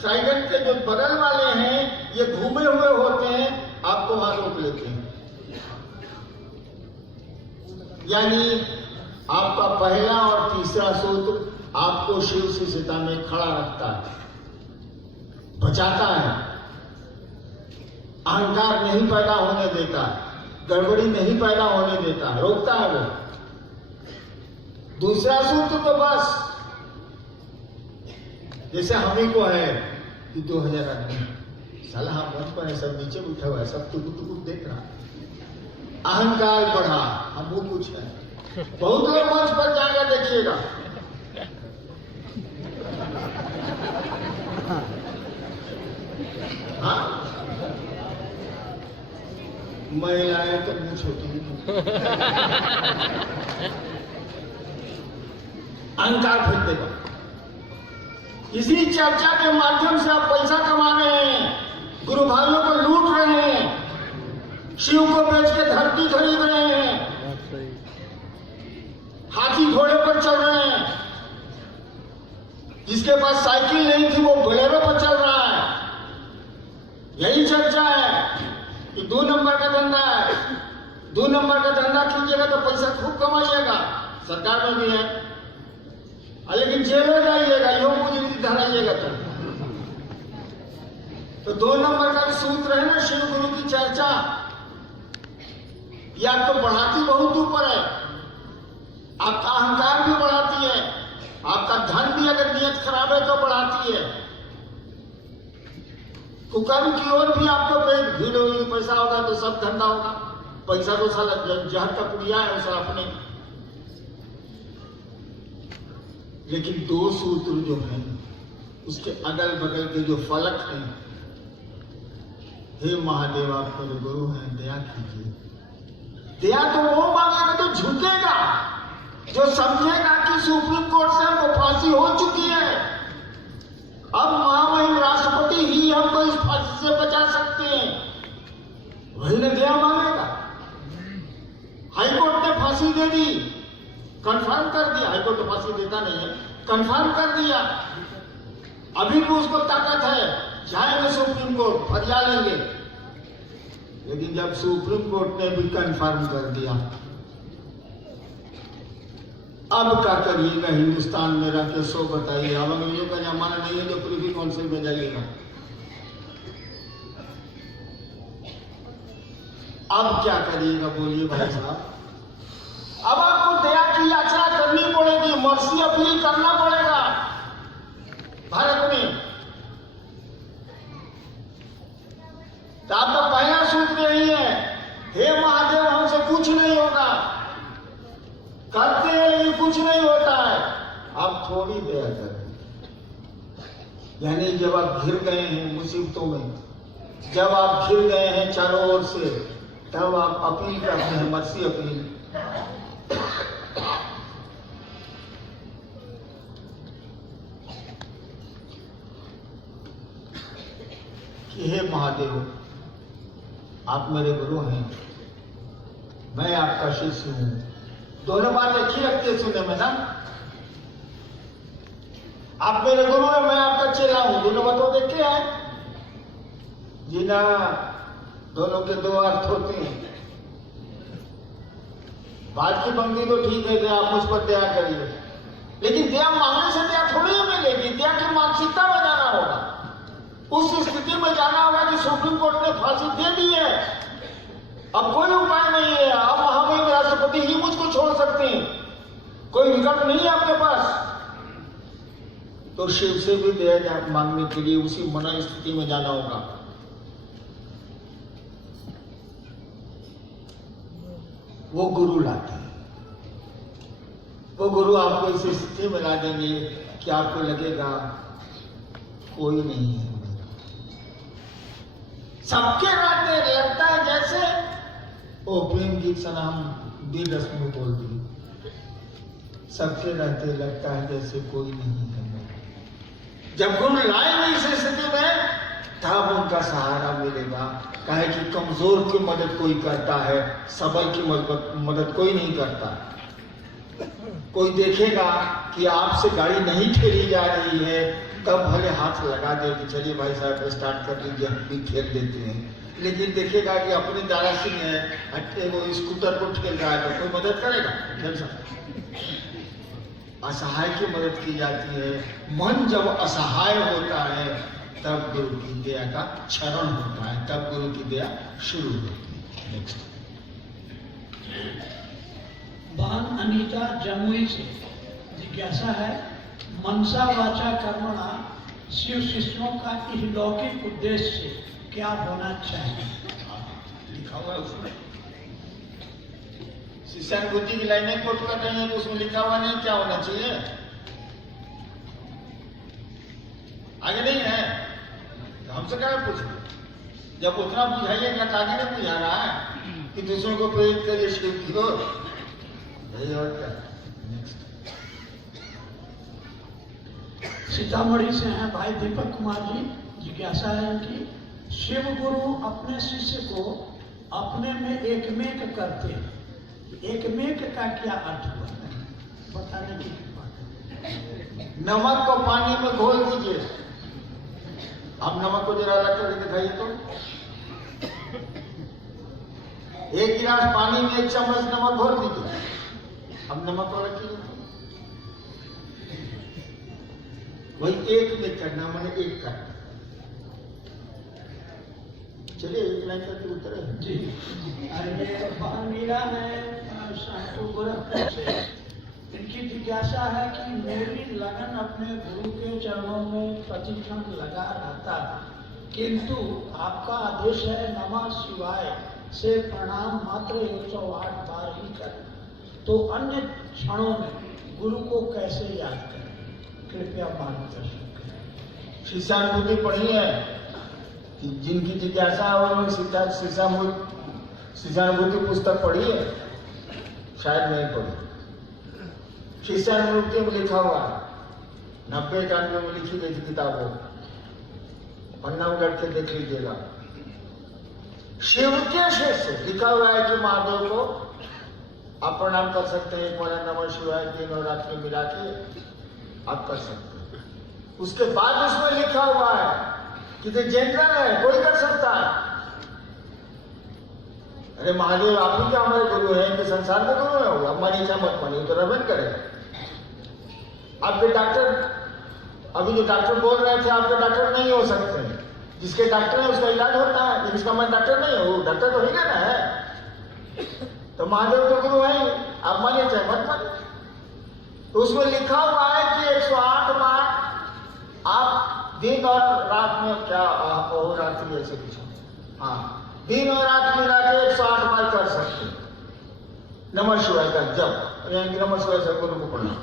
ट्राइडेंट के जो बगल वाले हैं, ये घूमे हुए होते हैं, आपको वहां रोक लेते हैं। यानी आपका पहला और तीसरा सूत्र आपको शिव से सीता में खड़ा रखता है, बचाता है, अहंकार नहीं पैदा होने देता, गड़बड़ी नहीं पैदा होने देता, रोकता है वो। दूसरा सूत्र तो बस जैसे हम ही को है कि 2000 आदमी साला हम मंच पर है, सब नीचे उठा हुआ है, सब टुकुट देख रहा है, अहंकार बढ़ा, हम वो कुछ है। बहुत लोग मंच पर जाकर देखिएगा, हाँ महिलाएं तो मुंह छोटी अहंकार फेंक देगा। इसी चर्चा के माध्यम से आप पैसा कमा रहे हैं, गुरु भाइयों को लूट रहे हैं, शिव को बेच के धरती खरीद रहे हैं, हाथी घोड़े पर चल रहे हैं, जिसके पास साइकिल नहीं थी वो बोलेरो पर चल रहा है। यही चर्चा है कि 2 नंबर का धंधा है, 2 नंबर का धंधा कीजिएगा तो पैसा खूब कमाइएगा, सरकार में भी है, लेकिन जेल में जाइएगा, योग मुझे धराइएगा तो 2 नंबर का सूत्र है ना शिव गुरु की चर्चा, ये आपको बढ़ाती बहुत ऊपर है, आपका अहंकार भी बढ़ाती है, आपका धन भी अगर नियत खराब है तो बढ़ाती है, कुकर्म की ओर भी आपको भीड़ होगी, पैसा होगा तो सब धंधा होगा, पैसा तो साला जहर का पुड़िया है उसे अपने। लेकिन 2 सूत्र जो हैं उसके अगल बगल के जो फलक हैं, हे महादेव आप मेरे गुरु हैं, दया कीजिए। दया तो वो मांगेगा तो झुकेगा, जो समझेगा कि सुप्रीम कोर्ट से हमको फांसी हो चुकी है, अब महामहिम राष्ट्रपति ही हमको इस फांसी से बचा सकते हैं, वही ने दया मांगेगा। हाईकोर्ट ने फांसी दे दी, कंफर्म कर दिया, हाईकोर्ट तो फांसी देता नहीं है, कंफर्म कर दिया, अभी भी उसको ताकत है, जाएंगे सुप्रीम कोर्ट, फरिया लेंगे। लेकिन जब सुप्रीम कोर्ट ने भी कंफर्म कर दिया, अब क्या करिएगा हिंदुस्तान में रह के, सो बताइए। अब अंग्रेजों का जमाना नहीं है जो प्रिवी काउंसिल में जाइएगा। अब क्या करिएगा बोलिए भाई साहब। अब आपको दया की याचना करनी पड़ेगी, मर्सी अपील करना पड़ेगा भारत में। तो आपका पहला सूत्र यही है, हे महादेव हमसे कुछ नहीं होगा, करते हैं लेकिन कुछ नहीं होता है, आप थोड़ी दया करें। यानी जब आप घिर गए हैं मुसीबतों में, जब आप घिर गए हैं चारों ओर से, तब आप अपील करते हैं, मर्सी अपील। कि हे महादेव आप मेरे गुरु हैं, मैं आपका शिष्य हूं। दोनों बात अच्छी लगती है सुनने में ना, आप मेरे गुरु हैं, मैं आपका चेला हूं, दोनों बातों देखे हैं जी ना। दोनों के 2 अर्थ होते हैं। बात की पंक्ति तो ठीक है कि आप मुझ पर दया करिए, लेकिन दया मांगने से दया थोड़ी ही मिलेगी, दया की मानसिकता में जाना होगा, उस स्थिति में जाना होगा कि सुप्रीम कोर्ट ने फांसी दे दी है, अब कोई उपाय नहीं है, अब महामहिम राष्ट्रपति ही मुझको छोड़ सकते हैं, कोई विकल्प नहीं है आपके पास। तो शिव से भी दया मांगने के लिए उसी मन स्थिति में जाना होगा। वो गुरु लाते हैं, वो गुरु आपको इस स्थिति में ला देंगे कि आपको लगेगा कोई नहीं है। सबके रहते लगता है जैसे वो प्रेम गीत सना हम भी रस्म में बोल दिए, सबके रहते लगता है जैसे कोई नहीं है। जब गुरु लाएंगे इस स्थिति में, तब उनका सहारा मिलेगा। कहे कि कमजोर की मदद कोई करता है, सबल की मदद कोई नहीं करता। कोई देखेगा कि आपसे गाड़ी नहीं ठेली जा रही है, तब भले हाथ लगा दे कि चलिए भाई साहब स्टार्ट कर लीजिए, हम भी खेल देते हैं। लेकिन देखिएगा कि अपने दारा सिंह है, हट्टे वो स्कूटर पर ठेल रहा है तो कोई मदद करेगा? खेल सकता। असहाय की मदद की जाती है। मन जब असहाय होता है तब गुरु की दया का क्षरण होता है, तब गुरु की दया शुरू होती है। नेक्स्ट। बहन अनीता जमुई से जिज्ञासा है, मनसा वाचा कर्मणा शिव शिष्यों का इहलौकिक उद्देश्य से क्या होना चाहिए? लिखा हुआ है उसमें। शिष्यानुभूति की लाइनें कोट कर रही है तो उसमें लिखा हुआ नहीं क्या होना चाहिए, आगे नहीं है तो हमसे क्या पूछे? जब उतना बुझाइएगा तो आगे नहीं बुझा रहा है कि दूसरों को प्रेरित करिए शिव की ओर, यही और क्या। सीतामढ़ी से हैं भाई दीपक कुमार जी, जिज्ञासा है कि शिव गुरु अपने शिष्य को अपने में एकमेक करते हैं, एकमेक का क्या अर्थ हुआ है बताने की कृपा करें। नमक को पानी में घोल दीजिए। आप नमक को जरा अलग करके दिखाइए तो। एक गिलास पानी में 1 चम्मच नमक घोल दीजिए। अब नमक को अलग कीजिए। वही एक में करना, मैंने एक करना। चलिए एक लाइन करके उत्तर है जी। अरे मीरा है गोरखपुर से, इनकी जिज्ञासा है कि मेरी लगन अपने गुरु के चरणों में प्रतिक्षण लगा रहता है, किंतु आपका आदेश है नमः शिवाय से प्रणाम मात्र 108 बार ही करना, तो अन्य क्षणों में गुरु को कैसे याद करें? कृपया मार्गदर्शन करें। शिष्यानुभूति पढ़ी है कि जिनकी जिज्ञासा है उन्होंने शिष्यानुभूति पुस्तक पढ़ी है? शायद नहीं पढ़ी। शिष्यानुभूति में लिखा हुआ है, 90-91 में लिखी गई थी किताबों, पन्ना उलट के देख लीजिएगा। शिव के शिष्य लिखा हुआ है कि महादेव को आप प्रणाम कर सकते हैं, एक बार नमः शिवाय 3 और रात्रि मिला के आप कर सकते हैं। उसके बाद उसमें लिखा हुआ है कि जो जनरल है कोई कर सकता है। अरे महादेव आप ही क्या हमारे गुरु हैं कि संसार के गुरु है? अब मानी इच्छा मत मानिए तो रमन करेगा। आपके डॉक्टर, अभी जो डॉक्टर बोल रहे थे आपके डॉक्टर नहीं हो सकते, जिसके डॉक्टर है उसका इलाज होता है, लेकिन इसका मैं डॉक्टर नहीं है, वो डॉक्टर तो ही ना है। तो महादेव तो गुरु है, आप मानिए चाहे मत मानिए। तो उसमें लिखा हुआ है कि 108 बार आप दिन और रात में क्या रात्रि ऐसे कुछ, हाँ दिन और रात मिला के 108 बार कर सकते हैं नमः शिवाय का जप, यानी नमः शिवाय से गुरु को पढ़ना।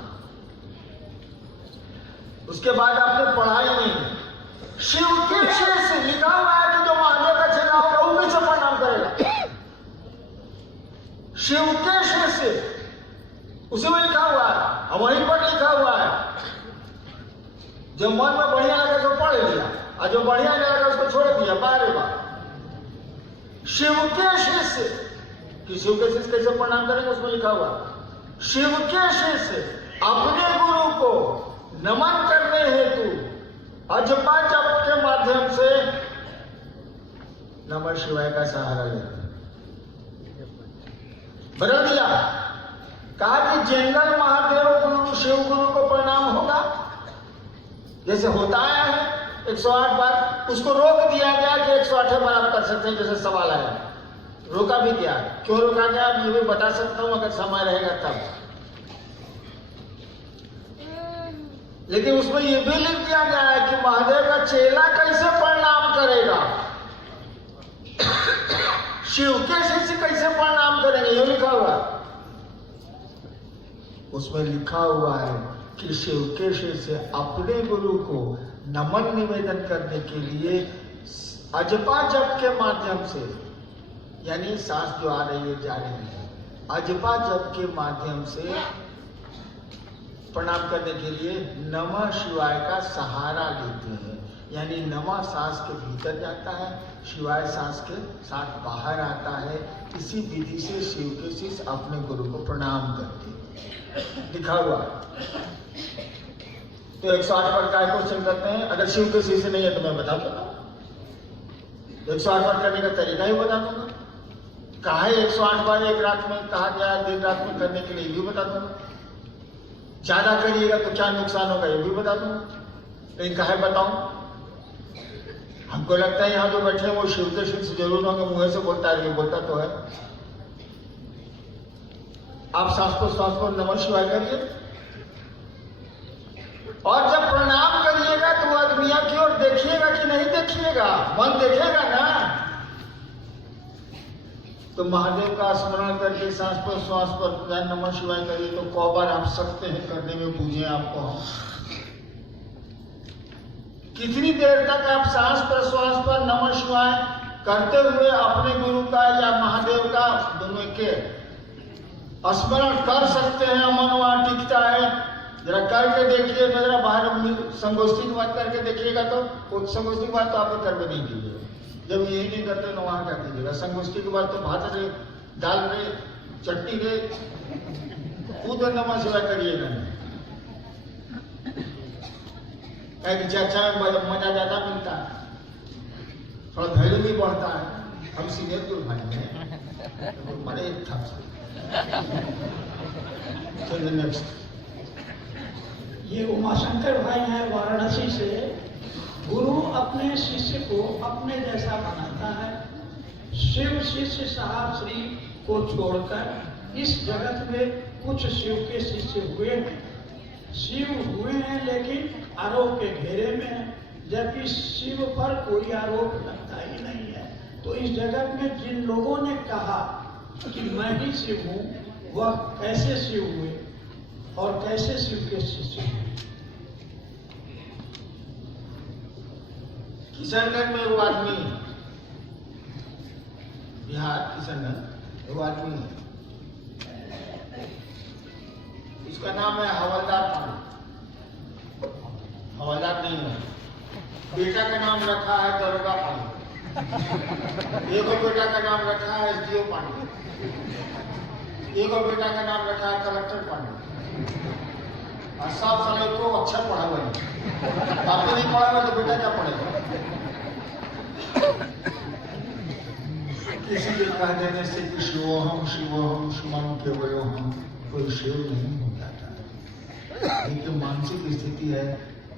उसके बाद आपने पढ़ाई नहीं। शिव के से लिखा हुआ है कि जो महादेव का चेला होगा वो कैसे प्रणाम करेगा? शिव के से उसी में लिखा हुआ है और वहीं पर लिखा हुआ है जो मन में बढ़िया लगा तो पढ़ लिया और जो बढ़िया नहीं लगा उसको छोड़ दिया। बारे बार शिव के शिष्य कि शिव के शिष्य कैसे प्रणाम करेंगे उसमें लिखा हुआ शिव के शिष्य अपने गुरु को नमन करने हेतु अजपा जप के माध्यम से नमः शिवाय का सहारा लेते हैं। बदल दिया, कहा कि जनरल महादेव गुरु शिव गुरु को प्रणाम होगा जैसे होता आया है 108 बार, उसको रोक दिया गया कि 108 बार आप कर सकते हैं। जैसे सवाल आया, रोका भी गया। क्यों रोका गया ये भी बता सकता हूं अगर समय रहेगा तब। लेकिन उसमें यह भी लिख दिया गया है कि महादेव का चेला कैसे प्रणाम करेगा, शिव के शिष्य कैसे प्रणाम करेंगे, ये लिखा हुआ है। उसमें लिखा हुआ है कि शिव के शिष्य अपने गुरु को नमन निवेदन करने के लिए अजपा जप के माध्यम से, यानी सांस जो आ रही है जा रही है, अजपा जप के माध्यम से प्रणाम करने के लिए नमः शिवाय का सहारा लेते हैं। यानी नमः सांस के भीतर जाता है, शिवाय सांस के साथ बाहर आता है। इसी विधि से शिव के शिष्य अपने गुरु को प्रणाम करते हैं, लिखा हुआ। तो 108 पर क्या क्वेश्चन करते हैं? अगर शिव के शिष्य नहीं है तो मैं बता दूंगा। 108 बार करने का तरीका ही बता दूंगा। कहा है 108 बार एक रात में कहा गया, दिन रात में करने के लिए ये भी बता दूंगा। ज्यादा करिएगा तो क्या नुकसान होगा ये भी बता दूंगा। लेकिन कहा बताऊं, हमको लगता है यहाँ जो बैठे हैं वो शिव के शिव से जरूर होंगे, मुंह से बोलता है, बोलता तो है। आप सांस को नमः शिवाय करिए और जब प्रणाम करिएगा तो अग्निया की ओर देखिएगा कि नहीं देखिएगा, मन देखेगा ना। तो महादेव का स्मरण करके सांस पर नमः शिवाय करिए तो 100 बार आप सकते हैं करने में, पूछे आपको कितनी देर तक आप सांस पर नमः शिवाय करते हुए अपने गुरु का या महादेव का दोनों के स्मरण कर सकते हैं। मन वहां टिकता है, जरा करके देखिए। जरा बाहर संगोष्ठी की बात करके देखिएगा तो संगोष्ठी की बात तो आप कर नहीं कीजिएगा। जब यही नहीं करते तो वहां क्या कीजिएगा। संगोष्ठी के बाद तो भात रे, दाल रे, चटनी रे, खुद नमः शिवाय करिएगा। चर्चा में मजा ज्यादा मिलता है, थोड़ा वैल्यू भी बढ़ता है। हम सीनियर गुरु भाई हैं, बड़े था। चलिए नेक्स्ट। ये उमाशंकर भाई हैं वाराणसी से। गुरु अपने शिष्य को अपने जैसा बनाता है। शिव शिष्य साहब श्री को छोड़कर इस जगत में कुछ शिव के शिष्य हुए हैं। शिव हुए हैं लेकिन आरोप के घेरे में है, जबकि शिव पर कोई आरोप लगता ही नहीं है। तो इस जगत में जिन लोगों ने कहा कि मैं ही शिव हूँ, वह कैसे शिव हुए और कैसे शिव के शिष्य हुए? किशनगंज में वो आदमी, बिहार किशनगंज वो आदमी, उसका नाम है हवलदार पांडे। हवलदार नहीं है, बेटा का नाम रखा है दरोगा पांडे, एक और बेटा का नाम रखा है एसडीओ पांडे, एक और बेटा का नाम रखा है कलेक्टर पांडे। और सब साले को अच्छा पढ़ा हुआ है। बाप नहीं पढ़ा हुआ तो बेटा क्या पढ़ेगा। किसी के कह देने से कि शिवोहम शिवोहम शिवम केवलोहम कोई शिव नहीं हो जाता। एक मानसिक स्थिति है,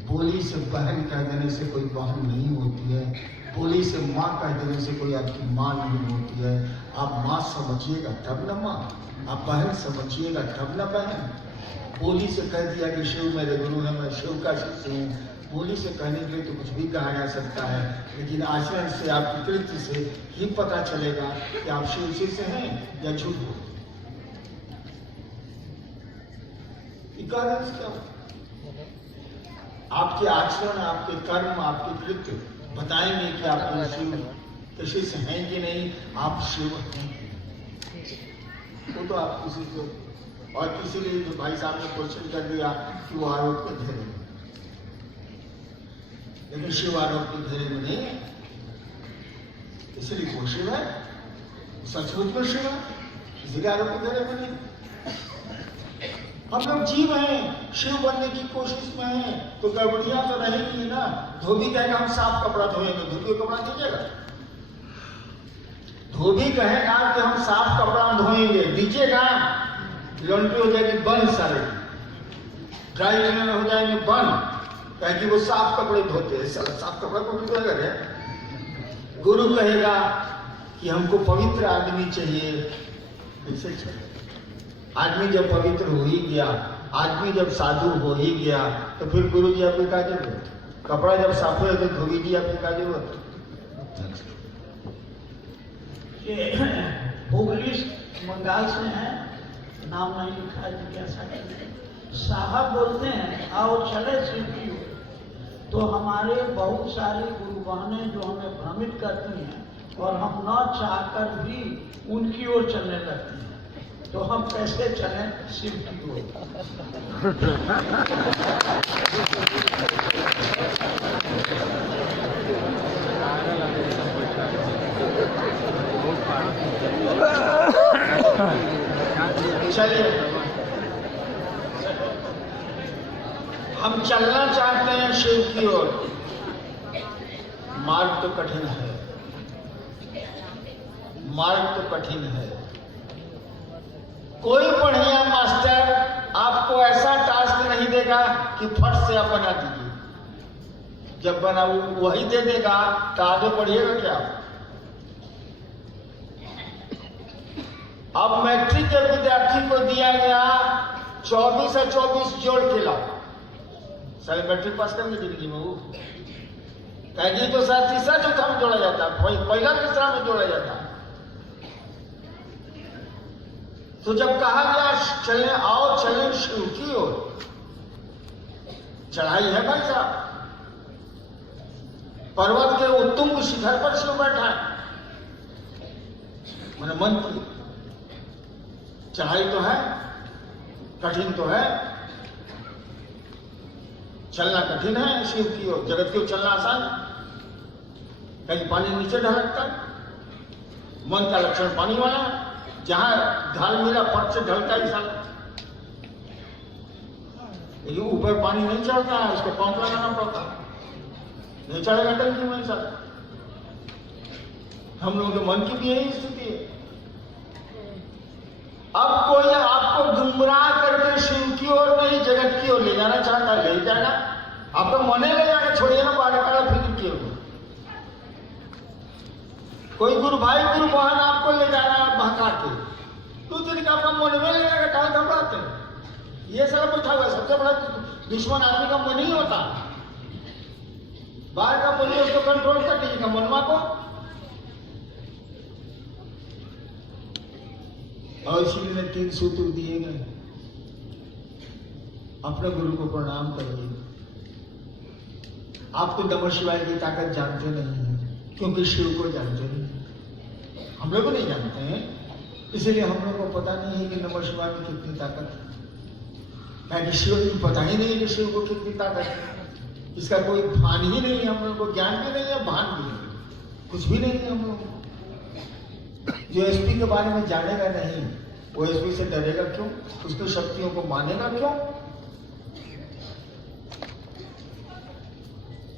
बोली से बहन कह देने से कोई बहन नहीं होती है, बोली से माँ कह देने से कोई आपकी माँ नहीं होती है। आप माँ समझिएगा तब न माँ, आप बहन समझिएगा तब न बहन। बोली से कह दिया कि शिव मेरे गुरु है, मैं शिव का शिष्य हूँ, बोली से कहने के लिए तो कुछ भी कहा जा सकता है, लेकिन आचरण से, आपकी कृत्य से ही पता चलेगा कि आप शिव शिष्य हैं या झूठ हो। आपके आचरण, आपके कर्म, आपके कृत्य बताएंगे कि आप शिव के शिष्य हैं कि नहीं, आप शिव हैं। वो तो आप किसी को, और इसीलिए जो भाई साहब ने क्वेश्चन कर दिया कि वो आरोप के घेरे में, लेकिन शिव आरोप के घेरे में नहीं है, इसलिए वो शिव है, सचमुच में शिव है, इसीलिए आरोप के घेरे में नहीं। हम लोग जीव हैं, शिव बनने की कोशिश में हैं, तो गड़बड़ियां तो रहेगी ना। धोबी कहेगा हम साफ कपड़ा धोएंगे, धोबी को कपड़ा दीजिएगा। धोबी कहेगा कि हम साफ कपड़ा धोएंगे, दीजिएगा। लौंडी हो जाएगी बंद, सारे ड्राई क्लीनर हो जाएंगे बंद, कहे कि वो साफ कपड़े धोते हैं। साफ कपड़ा को भी धोएगा क्या? गुरु कहेगा कि हमको पवित्र आदमी चाहिए, कैसे चाहिए? आदमी जब पवित्र हो ही गया, आदमी जब साधु हो ही गया, तो फिर गुरु जी आपकी क्या जरूरत? कपड़ा जब साफ है तो धोबी जी आपकी क्या जरूरत? ये हुगली बंगाल से है, नाम नहीं लिखा है, जिज्ञासा करते। साहब बोलते हैं आओ चले शिव की ओर। तो हमारे बहुत सारे गुरु बहनें जो हमें भ्रमित करती हैं और हम न चाहकर भी उनकी ओर चलने लगती हैं, तो हम कैसे चलें शिव की ओर? चलिए, हम चलना चाहते हैं शिव की ओर, मार्ग तो कठिन है, मार्ग तो कठिन है। कोई बढ़िया मास्टर आपको ऐसा टास्क नहीं देगा कि फट से आप बना दीजिए। जब बना वही दे देगा तो आगे बढ़िएगा क्या? अब मैट्रिक के विद्यार्थी को दिया गया 24 से 24 जोड़ के लाओ, सारे मैट्रिक पास करेंगे जिंदगी में वो कहेगी तो साथ तीसरा चौथा में जोड़ा जाता, पहला तीसरा में जोड़ा जाता। तो जब कहा गया चलने आओ चलें शिव की ओर, चढ़ाई है भाई साहब, पर्वत के उत्तुंग शिखर पर शिव बैठा है, मैंने मन की चढ़ाई तो है, कठिन तो है, चलना कठिन है शिव की ओर। जगत की ओर चलना आसान, कहीं पानी नीचे ढलकता, मन का लक्षण पानी वाला, जहां ढाल मिला फट से ढलता ही साला। लेकिन ऊपर पानी नहीं चढ़ता है, उसको पंप लगाना पड़ता, नहीं चढ़ेगा टंकी में साला। हम लोगों के मन की भी यही स्थिति है। अब कोई आपको गुमराह करके शिव की ओर नहीं जगत की ओर ले जाना चाहता, ले जाएगा, आपको मने ले जाएगा, छोड़िए ना बाढ़ काला फिक्र की ओर। कोई गुरु भाई गुरु बहन आपको ले जा रहा है बहका के, दूसरे का आपका मन में ले जाएगा, कहा घबराते हैं। ये सारा बैठा हुआ, सबसे बड़ा दुश्मन आदमी का मन ही होता, बाहर का बोलिए उसको कंट्रोल कर दीजिएगा मनवा को। और इसीलिए 3 सूत्र दिए गए, अपने गुरु को प्रणाम करिए। आप तो नमः शिवाय की ताकत जानते नहीं हैं, क्योंकि शिव को जानते नहीं, हम लोग नहीं जानते हैं, इसलिए हम लोग को पता नहीं है कि नमः शिवाय में कितनी ताकत है। कि शिव को पता ही नहीं है कि शिव को कितनी ताकत है, इसका कोई भान ही नहीं है, हम लोग को ज्ञान भी नहीं है, भान भी नहीं, कुछ भी नहीं है हम लोग। जो एसपी के बारे में जानेगा नहीं, वो एसपी से डरेगा क्यों, उसकी शक्तियों को मानेगा क्यों?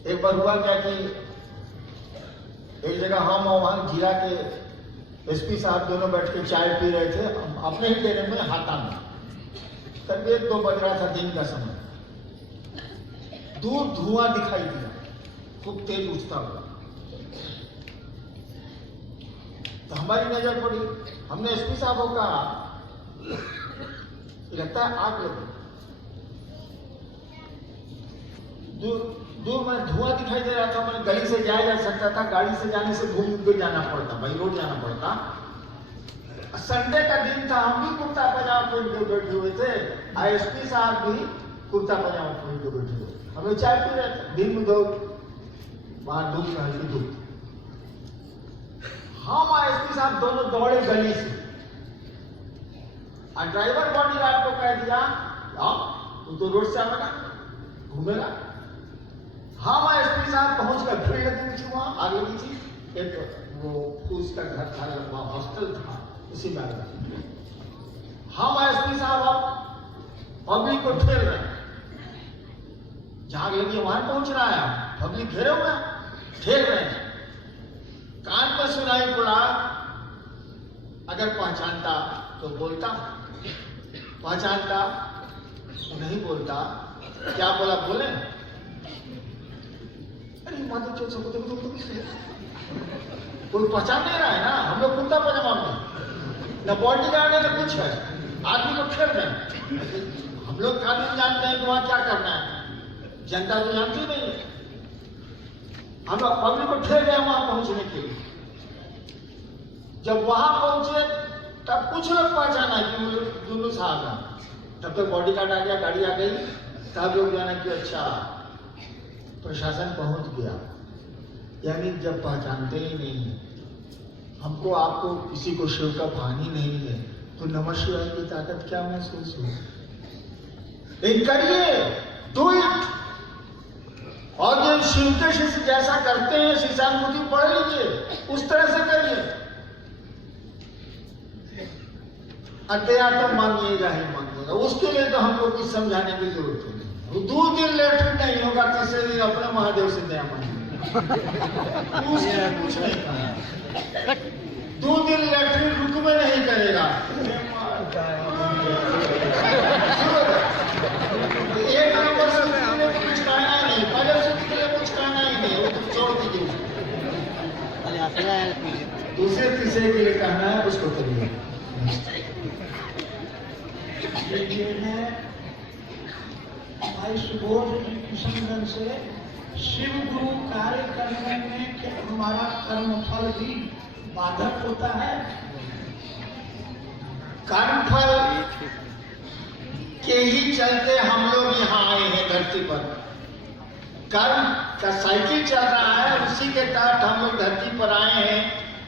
एक बार हुआ क्या कि एक जगह हम और वहां जिला के एसपी साहब दोनों बैठ के चाय पी रहे थे अपने ही डेरे में हाथा में, करीब 1-2 बज रहा था दिन का समय। दूर धुआं दिखाई दिया, खूब तेज उठता हुआ, तो हमारी नजर पड़ी। हमने एसपी साहब को कहा लगता है आग लगी। दूर में धुआं दिखाई दे रहा था, मैंने गली से जाया जा सकता था, गाड़ी से जाने से घूम के जाना पड़ता, भाई रोड जाना पड़ता। संडे का दिन था, हम भी कुर्ता पजामा पहन के बैठे हुए थे, एसपी साहब भी कुर्ता पजामा पहन के बैठे हुए, हमें चाय पी रहे थे, दिन में बाहर धूप में हल्की धूप। हम एसपी साहब दोनों दौड़े गली से, और ड्राइवर बॉडीगार्ड को कह दिया तू तो रोड से आवेगा घूमेगा। हम एसपी साहब पहुंच कर भीड़ लगी थी, वहां आग लगी थी, एक वो उसका घर था, वहां हॉस्टल था, उसी में आग लगी। हम एसपी साहब अब पब्लिक को ठेल रहे हैं, जहां आग लगी वहां पहुंच रहा है, पब्लिक घेरे हुए ठेल रहे हैं। कान में सुनाई पड़ा, अगर पहचानता तो बोलता, पहचानता तो नहीं बोलता। क्या बोला, बोले अरे माता चो सबको देखो तो कोई पहचान नहीं रहा है ना। हम लोग कुर्ता पजामा में, न बॉडीगार्ड है न कुछ है, आदमी को खेल रहे हैं। हम लोग आदमी जानते हैं कि वहां क्या करना है, जनता तो जानती नहीं है। हम लोग पब्लिक को ठेल रहे हैं वहां पहुंचने के लिए। जब वहां पहुंचे तब कुछ लोग पहचाना कि दुल्लू साहब है, तब तक बॉडीगार्ड आ गया, गाड़ी आ गई, तब लोग जाना कि अच्छा प्रशासन पहुंच गया। यानी जब पहचानते ही नहीं है, हमको आपको किसी को शिव का भान ही नहीं है, तो नमः शिवाय की ताकत क्या महसूस हो? लेकिन करिए, डू इट। और जो शिव के शिष्य जैसा करते हैं, शिष्यानुभूति पढ़ लीजिए, उस तरह से करिए। अत्या तो मांगिएगा ही मांगिएगा, उसके लिए तो हमको कुछ समझाने की जरूरत नहीं। 2 दिन लेट नहीं होगा, तीसरे दिन अपने महादेव से दया मांगिएगा, कुछ नहीं करना। 2 दिन लैट्रिन रुक में नहीं करेगा, एक नंबर से उसके लिए कुछ कहना ही नहीं, पहले से उसके लिए कुछ कहना ही नहीं, वो तो छोड़ दीजिए। दूसरे तीसरे के लिए कहना है उसको करिए। ये है भाई सुबोध जी किशनगंज से, शिव गुरु कार्य करने में क्या हमारा कर्म फल भी बाधक होता है? कर्म फल के ही चलते हम लोग यहाँ आए हैं धरती पर। कर्म का साइकिल चल रहा है, उसी के तहत हम लोग धरती पर आए हैं।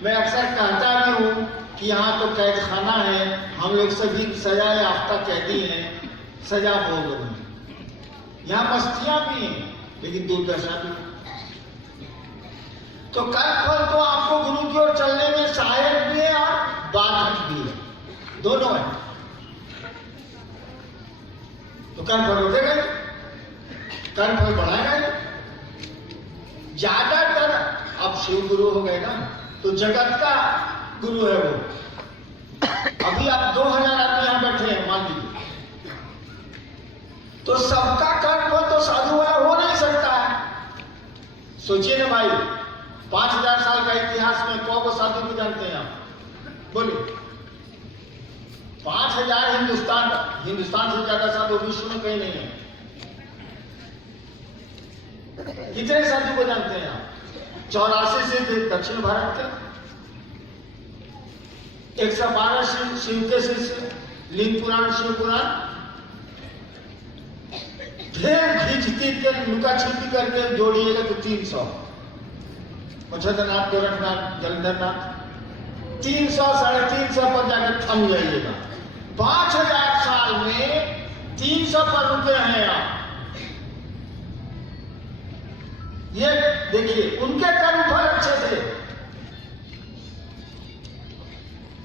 मैं अक्सर कहता भी हूँ कि यहाँ तो कैद खाना है, हम लोग सभी सजा याफ्ता कैदी हैं, सजा भोग रहे हैं। यहाँ मस्तियाँ भी हैं लेकिन दुर्दशा भी। तो कर्म फल तो आपको गुरु की ओर चलने में सहायक भी है और बाधक भी है, दोनों है। तो कर्म फल रोकेगा, कर्म फल बढ़ाएगा। ज्यादातर अब शिव गुरु हो गए ना, तो जगत का गुरु है वो। अभी आप 2000 आदमी यहाँ बैठे हैं मान लीजिए, तो सबका कर्म फल तो साधु वाला हो नहीं सकता है। सोचिए ना भाई, 5000 साल का इतिहास में कौन को साधु को जानते हैं आप? बोलिए। 5000 हिंदुस्तान से ज्यादा साधु विश्व में कहीं नहीं है। कितने साधु को जानते हैं आप? 84 से दक्षिण भारत के, 112 शिव के शिष्य, लिंग पुराण, शिव पुराण, ढेर खींचती के लुका छिपी करके जोड़िएगा तो 300। मच्छरनाथ, गोरखनाथ, जलंधरनाथ, 300 350 पर जाकर थम जाइएगा। 5000 साल में 300 पर रुके हैं आप। ये देखिए, उनके कर्म फल अच्छे थे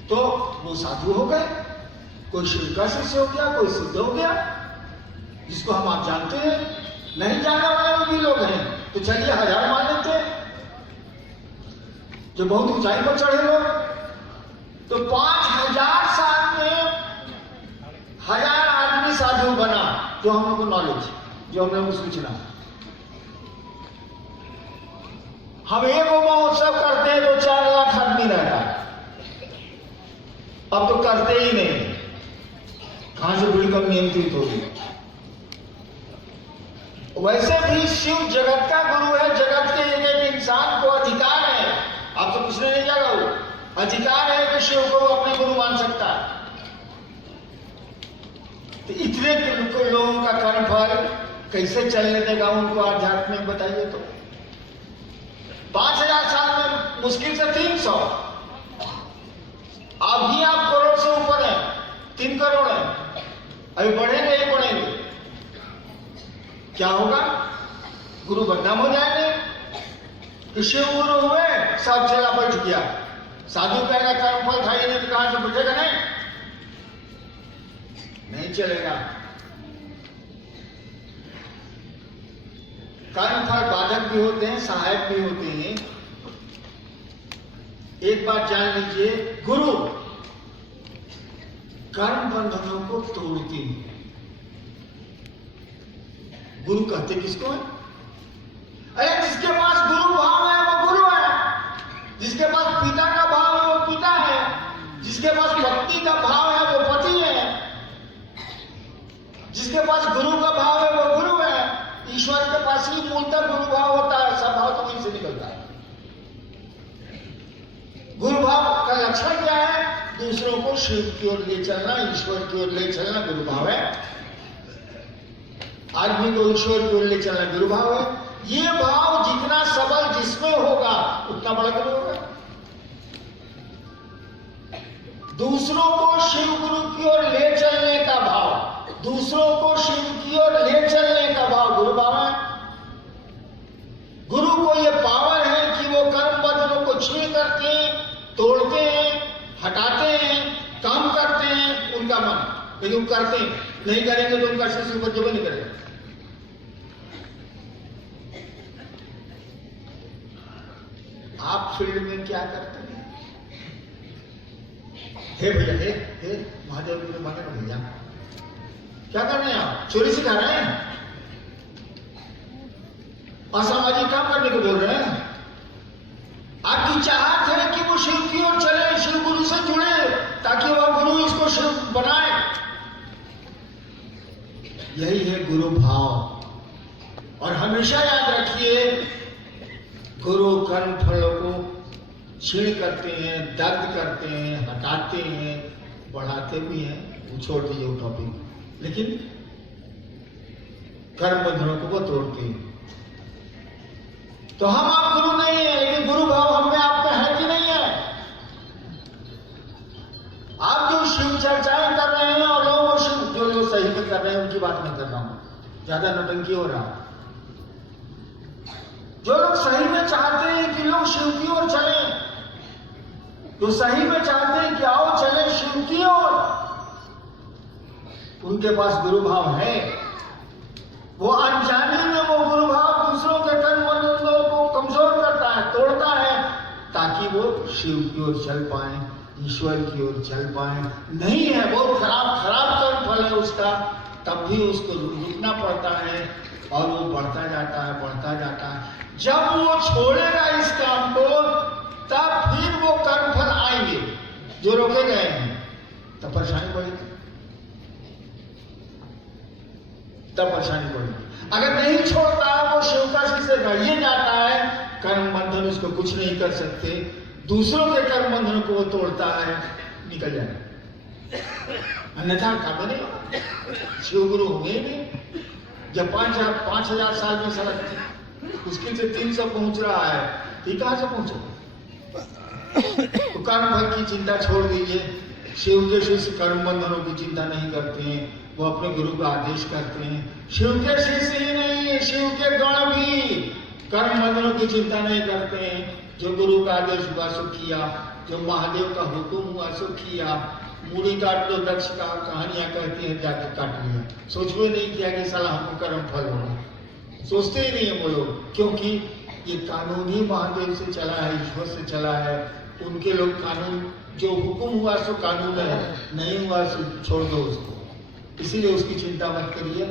तो वो साधु हो गए। कोई शिव का शिष्य हो गया, कोई सिद्ध हो गया, जिसको हम आप जानते हैं। नहीं जानने वाले भी लोग हैं तो चलिए 1000 मान लेते हैं, जो बहुत ऊंचाई पर चढ़े लोग। तो 5000 साल में 1000 आदमी साधु बना, जो हम लोग को नॉलेज, जो हम लोग को सूचना। हम एक महोत्सव करते हैं तो 4 लाख आदमी रहता है, अब तो करते ही नहीं। कहां से बड़ी कम नियंत्रित होगी। वैसे भी शिव जगत का गुरु है, जगत के एक इंसान को अधिकार है, आपसे पूछने नहीं जाएगा, वो अधिकार है कि शिव को अपने गुरु मान सकता है। तो इतने लोगों का कर्म फल कैसे चलने देगा उनको आध्यात्म में, बताइए तो। 5000 साल में मुश्किल से 300, अभी आप करोड़ से ऊपर है, 3 करोड़ है, अभी बढ़ेंगे ही बढ़ेंगे। क्या होगा? गुरु बदनाम हो जाएंगे। तो शिव गुरु हुए, सब चला बैठ गया। साधु कहेगा कर्म फल खाइए नहीं तो कहां से बैठेगा? नहीं चलेगा। कर्म फल बाधक भी होते हैं, सहायक भी होते हैं। एक बात जान लीजिए, गुरु कर्म बंधनों को तोड़ते हैं। गुरु कहते किसको है? अरे जिसके पास गुरु भाव है वो गुरु है, जिसके पास पिता का भाव है वो पिता है, जिसके पास पत्नी का भाव है वो पति है, जिसके पास गुरु का भाव है वो गुरु है। ईश्वर के पास ही मूलतः गुरु भाव होता है, सब भाव तो वहीं से निकलता है। गुरु भाव का लक्षण क्या है? दूसरों को शिव की ओर ले चलना, ईश्वर की ओर ले चलना गुरु भाव है। आदमी को ईश्वर की ओर ले चलना गुरु भाव है। ये भाव जितना सबल जिसमें होगा उतना बड़ा गुरु होगा। दूसरों को शिव गुरु की ओर ले चलने का भाव, दूसरों को शिव की ओर ले चलने का भाव गुरु भाव है। गुरु को यह पावर है कि वो कर्म बंधनों को छीन करते हैं, तोड़ते हैं, हटाते हैं, काम करते हैं उनका मन, लेकिन करते हैं। नहीं करेंगे तो उनका शिष्य ऊपर जब नहीं करेगा। आप फील्ड में क्या करते हैं? हे भैया, हे महादेव को मांगे ना भैया, क्या कर रहे हैं आप? चोरी सिखा रहे हैं? असामाजिक काम करने को बोल रहे हैं? आपकी चाहत है कि वो शिव की ओर चले, शिव गुरु से जुड़े, ताकि वह गुरु इसको शिव बनाए। यही है गुरु भाव। और हमेशा याद रखिए, गुरु कर्म फलों को छीण करते हैं, दर्द करते हैं, हटाते हैं, बढ़ाते भी हैं। वो छोड़ दीजिए वो टॉपिक, लेकिन कर्म बंधनों को वो तोड़ते हैं। तो हम आप गुरु नहीं है, लेकिन गुरु भाव हम में आप में है कि नहीं है? आप जो शिव चर्चाएं कर रहे हैं और लोग शिव जो लोग सही में कर रहे हैं उनकी बात नहीं कर रहा हूं, ज्यादा नौटंकी हो रहा। जो लोग सही में चाहते हैं कि लोग शिव की ओर चलें, जो सही में चाहते हैं कि आओ चले शिव की ओर, उनके पास गुरु भाव है। वो अनजाने में वो गुरु भाव दूसरों के कर्म बंधनों को कमजोर करता है, तोड़ता है, ताकि वो शिव की ओर चल पाए, ईश्वर की ओर चल पाए। नहीं है, बहुत खराब कर्म फल है उसका, तब भी उसको रुकना पड़ता है और वो बढ़ता जाता है। जब वो छोड़ेगा इस काम को, तब फिर वो कर्म फल आएंगे जो रोके गए हैं, तब परेशानी बढ़ेगी, अगर नहीं छोड़ता, वो शिव का से रहिए जाता है, कर्म बंधन उसको कुछ नहीं कर सकते, दूसरों के कर्म बंधन को वो तोड़ता है, निकल जाए, अन्यथा काम नहीं होगा। शिव गुरु होंगे ही नहीं। जब 5,000 साल में सड़क मुश्किल से 300 पहुंच रहा है, तो कहां से पहुंचे? तो कर्म फल की चिंता छोड़ दीजिए। शिव के शिष्य कर्म बंधनों की चिंता नहीं करते हैं, वो अपने गुरु का आदेश करते हैं। शिव के शिष्य ही नहीं, शिव के गण भी कर्म बंधनों की चिंता नहीं करते हैं। जो गुरु का आदेश हुआ सो किया, जो महादेव का हुक्म हुआ सो किया। मूड़ी काट लो वृक्ष का, कहानियां कहती है, जाके काट लिया, सोच भी नहीं किया कि साला हमको कर्म फल होगा, सोचते ही नहीं है वो लोग, क्योंकि ये कानून ही महादेव से चला है, ईश्वर से चला है। उनके लोग कानून, जो हुक्म हुआ सो कानून है, नहीं हुआ सो छोड़ दो उसको, इसीलिए उसकी चिंता मत करिए।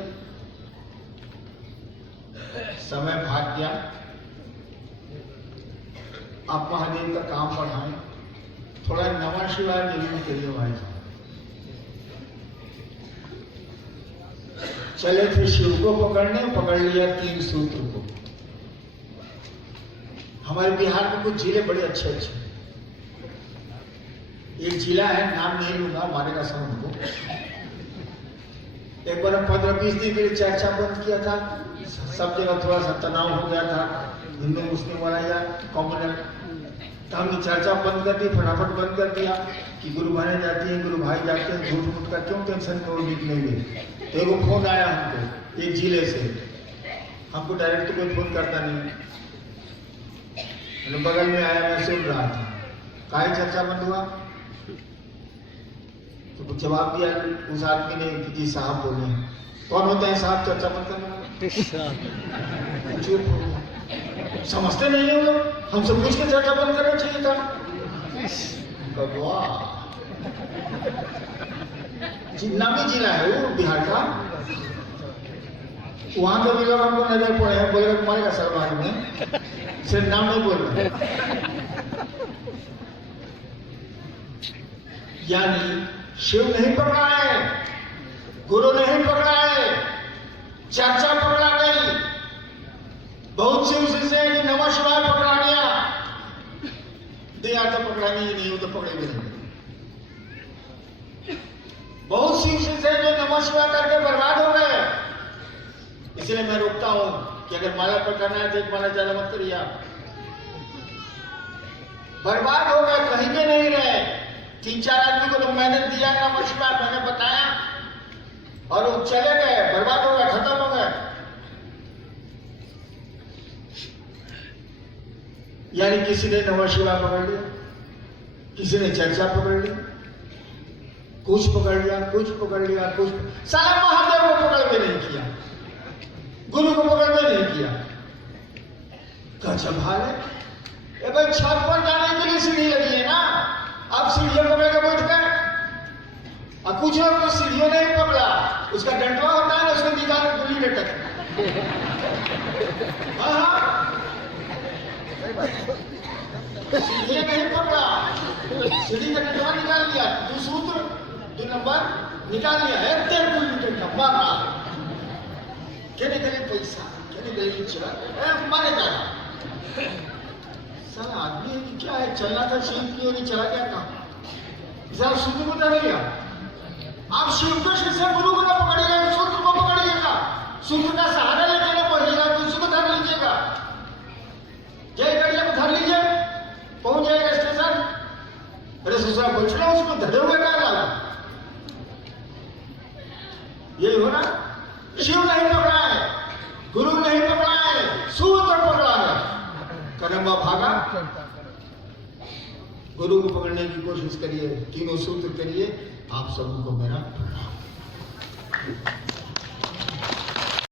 समय भाग गया, आप महादेव का काम बढ़ाएं, थोड़ा नमः शिवाय जरूर करिए भाई। चले थे शिव को पकड़ने, पकड़ लिया 3 सूत्र को। हमारे बिहार में कुछ जिले बड़े अच्छे अच्छे, एक जिला है, नाम नहीं लूंगा, मारेगा सब हमको। एक बार 15-20 दिन के लिए चर्चा बंद किया था, सब जगह थोड़ा सा तनाव हो गया था, हिंदू मुस्लिम वाला या कॉमनर, तो हमने चर्चा बंद कर दी, फटाफट बंद कर दिया कि गुरु बहने जाती हैं, गुरु भाई जाते हैं, झूठ मूठ का क्यों टेंशन करो, निकलेंगे। तो एक फोन आया हमको एक जिले से, हमको डायरेक्ट तो कोई फोन करता नहीं, बगल में आया, मैं सुन रहा था, काहे चर्चा बंद हुआ? तो जवाब दिया उस आदमी ने कि जी साहब बोले। कौन होते हैं साहब चर्चा बंद करने वाले? चुप हो गए, समझते नहीं है लोग, हम सब कुछ के चर्चा बंद करना चाहिए था। नामी जिला है वो बिहार का, वहां के भी लोग हमको नजर पड़े हैं, बोलेगा तुम्हारे का सरवार में, सिर्फ नाम नहीं बोल रहे। यानी शिव नहीं पकड़ा है, गुरु नहीं पकड़ा है, चर्चा पकड़ा गई। बहुत शिव शिष्य है कि नमः शिवाय पकड़ा गया, दिया तो पकड़ा नहीं, वो तो पकड़े भी नहीं। बहुत शिव शिष्य है जो नमः शिवाय करके बर्बाद हो गए। इसलिए मैं रोकता हूं कि अगर माला पकड़ना है तो एक माला ज्यादा मत करिए आप, बर्बाद हो गए, कहीं के नहीं रहे। 3-4 आदमी को तो मैंने दिया नमः शिवाय, मैंने बताया, और वो चले गए, बर्बाद हो गए, खत्म हो गए। यानी किसी ने नमः शिवाय पकड़ लिया, किसी ने चर्चा पकड़ ली, कुछ पकड़ लिया, कुछ पकड़ लिया, कुछ सारा महादेव को पकड़ में नहीं किया, गुरु को पकड़ में नहीं किया। गजब हाल है। भाई छत पर जाने के लिए सीढ़ी लगी है ना, अब सीढ़ियां पकड़ के बैठ गए, अब कुछ लोग तो सीढ़ियों नहीं पकड़ा, उसका डंडवा होता है ना, उसको निकाल कर गोली लटक। सीढ़ियां नहीं पकड़ा, सीढ़ी का डंडवा निकाल लिया, दो सूत्र 2 नंबर निकाल लिया है, 13 गोली लटक मारा। कहने गले पैसा, कहने गले चला मारे जा। साला आदमी है कि क्या है, चलना था सीख की और चला गया कहाँ? जरा सूत्र को धर लिया। आप शिव को शिष्य गुरु को ना पकड़िएगा, सूत्र को पकड़िएगा, सूत्र का सहारा लेके ना पढ़िएगा, तो उसी को धर लीजिएगा। जय गड़िया को धर लीजिए, पहुंच जाएगा स्टेशन। अरे दूसरा बचना उसको धरे हुए क्या लाला, यही हो ना। शिव नहीं पकड़ा है, गुरु नहीं पकड़ा है, सूत्र पकड़ा है। करम्बा भागा। गुरु को पकड़ने की कोशिश करिए, तीनों सूत्र करिए। आप सबको मेरा प्रणाम।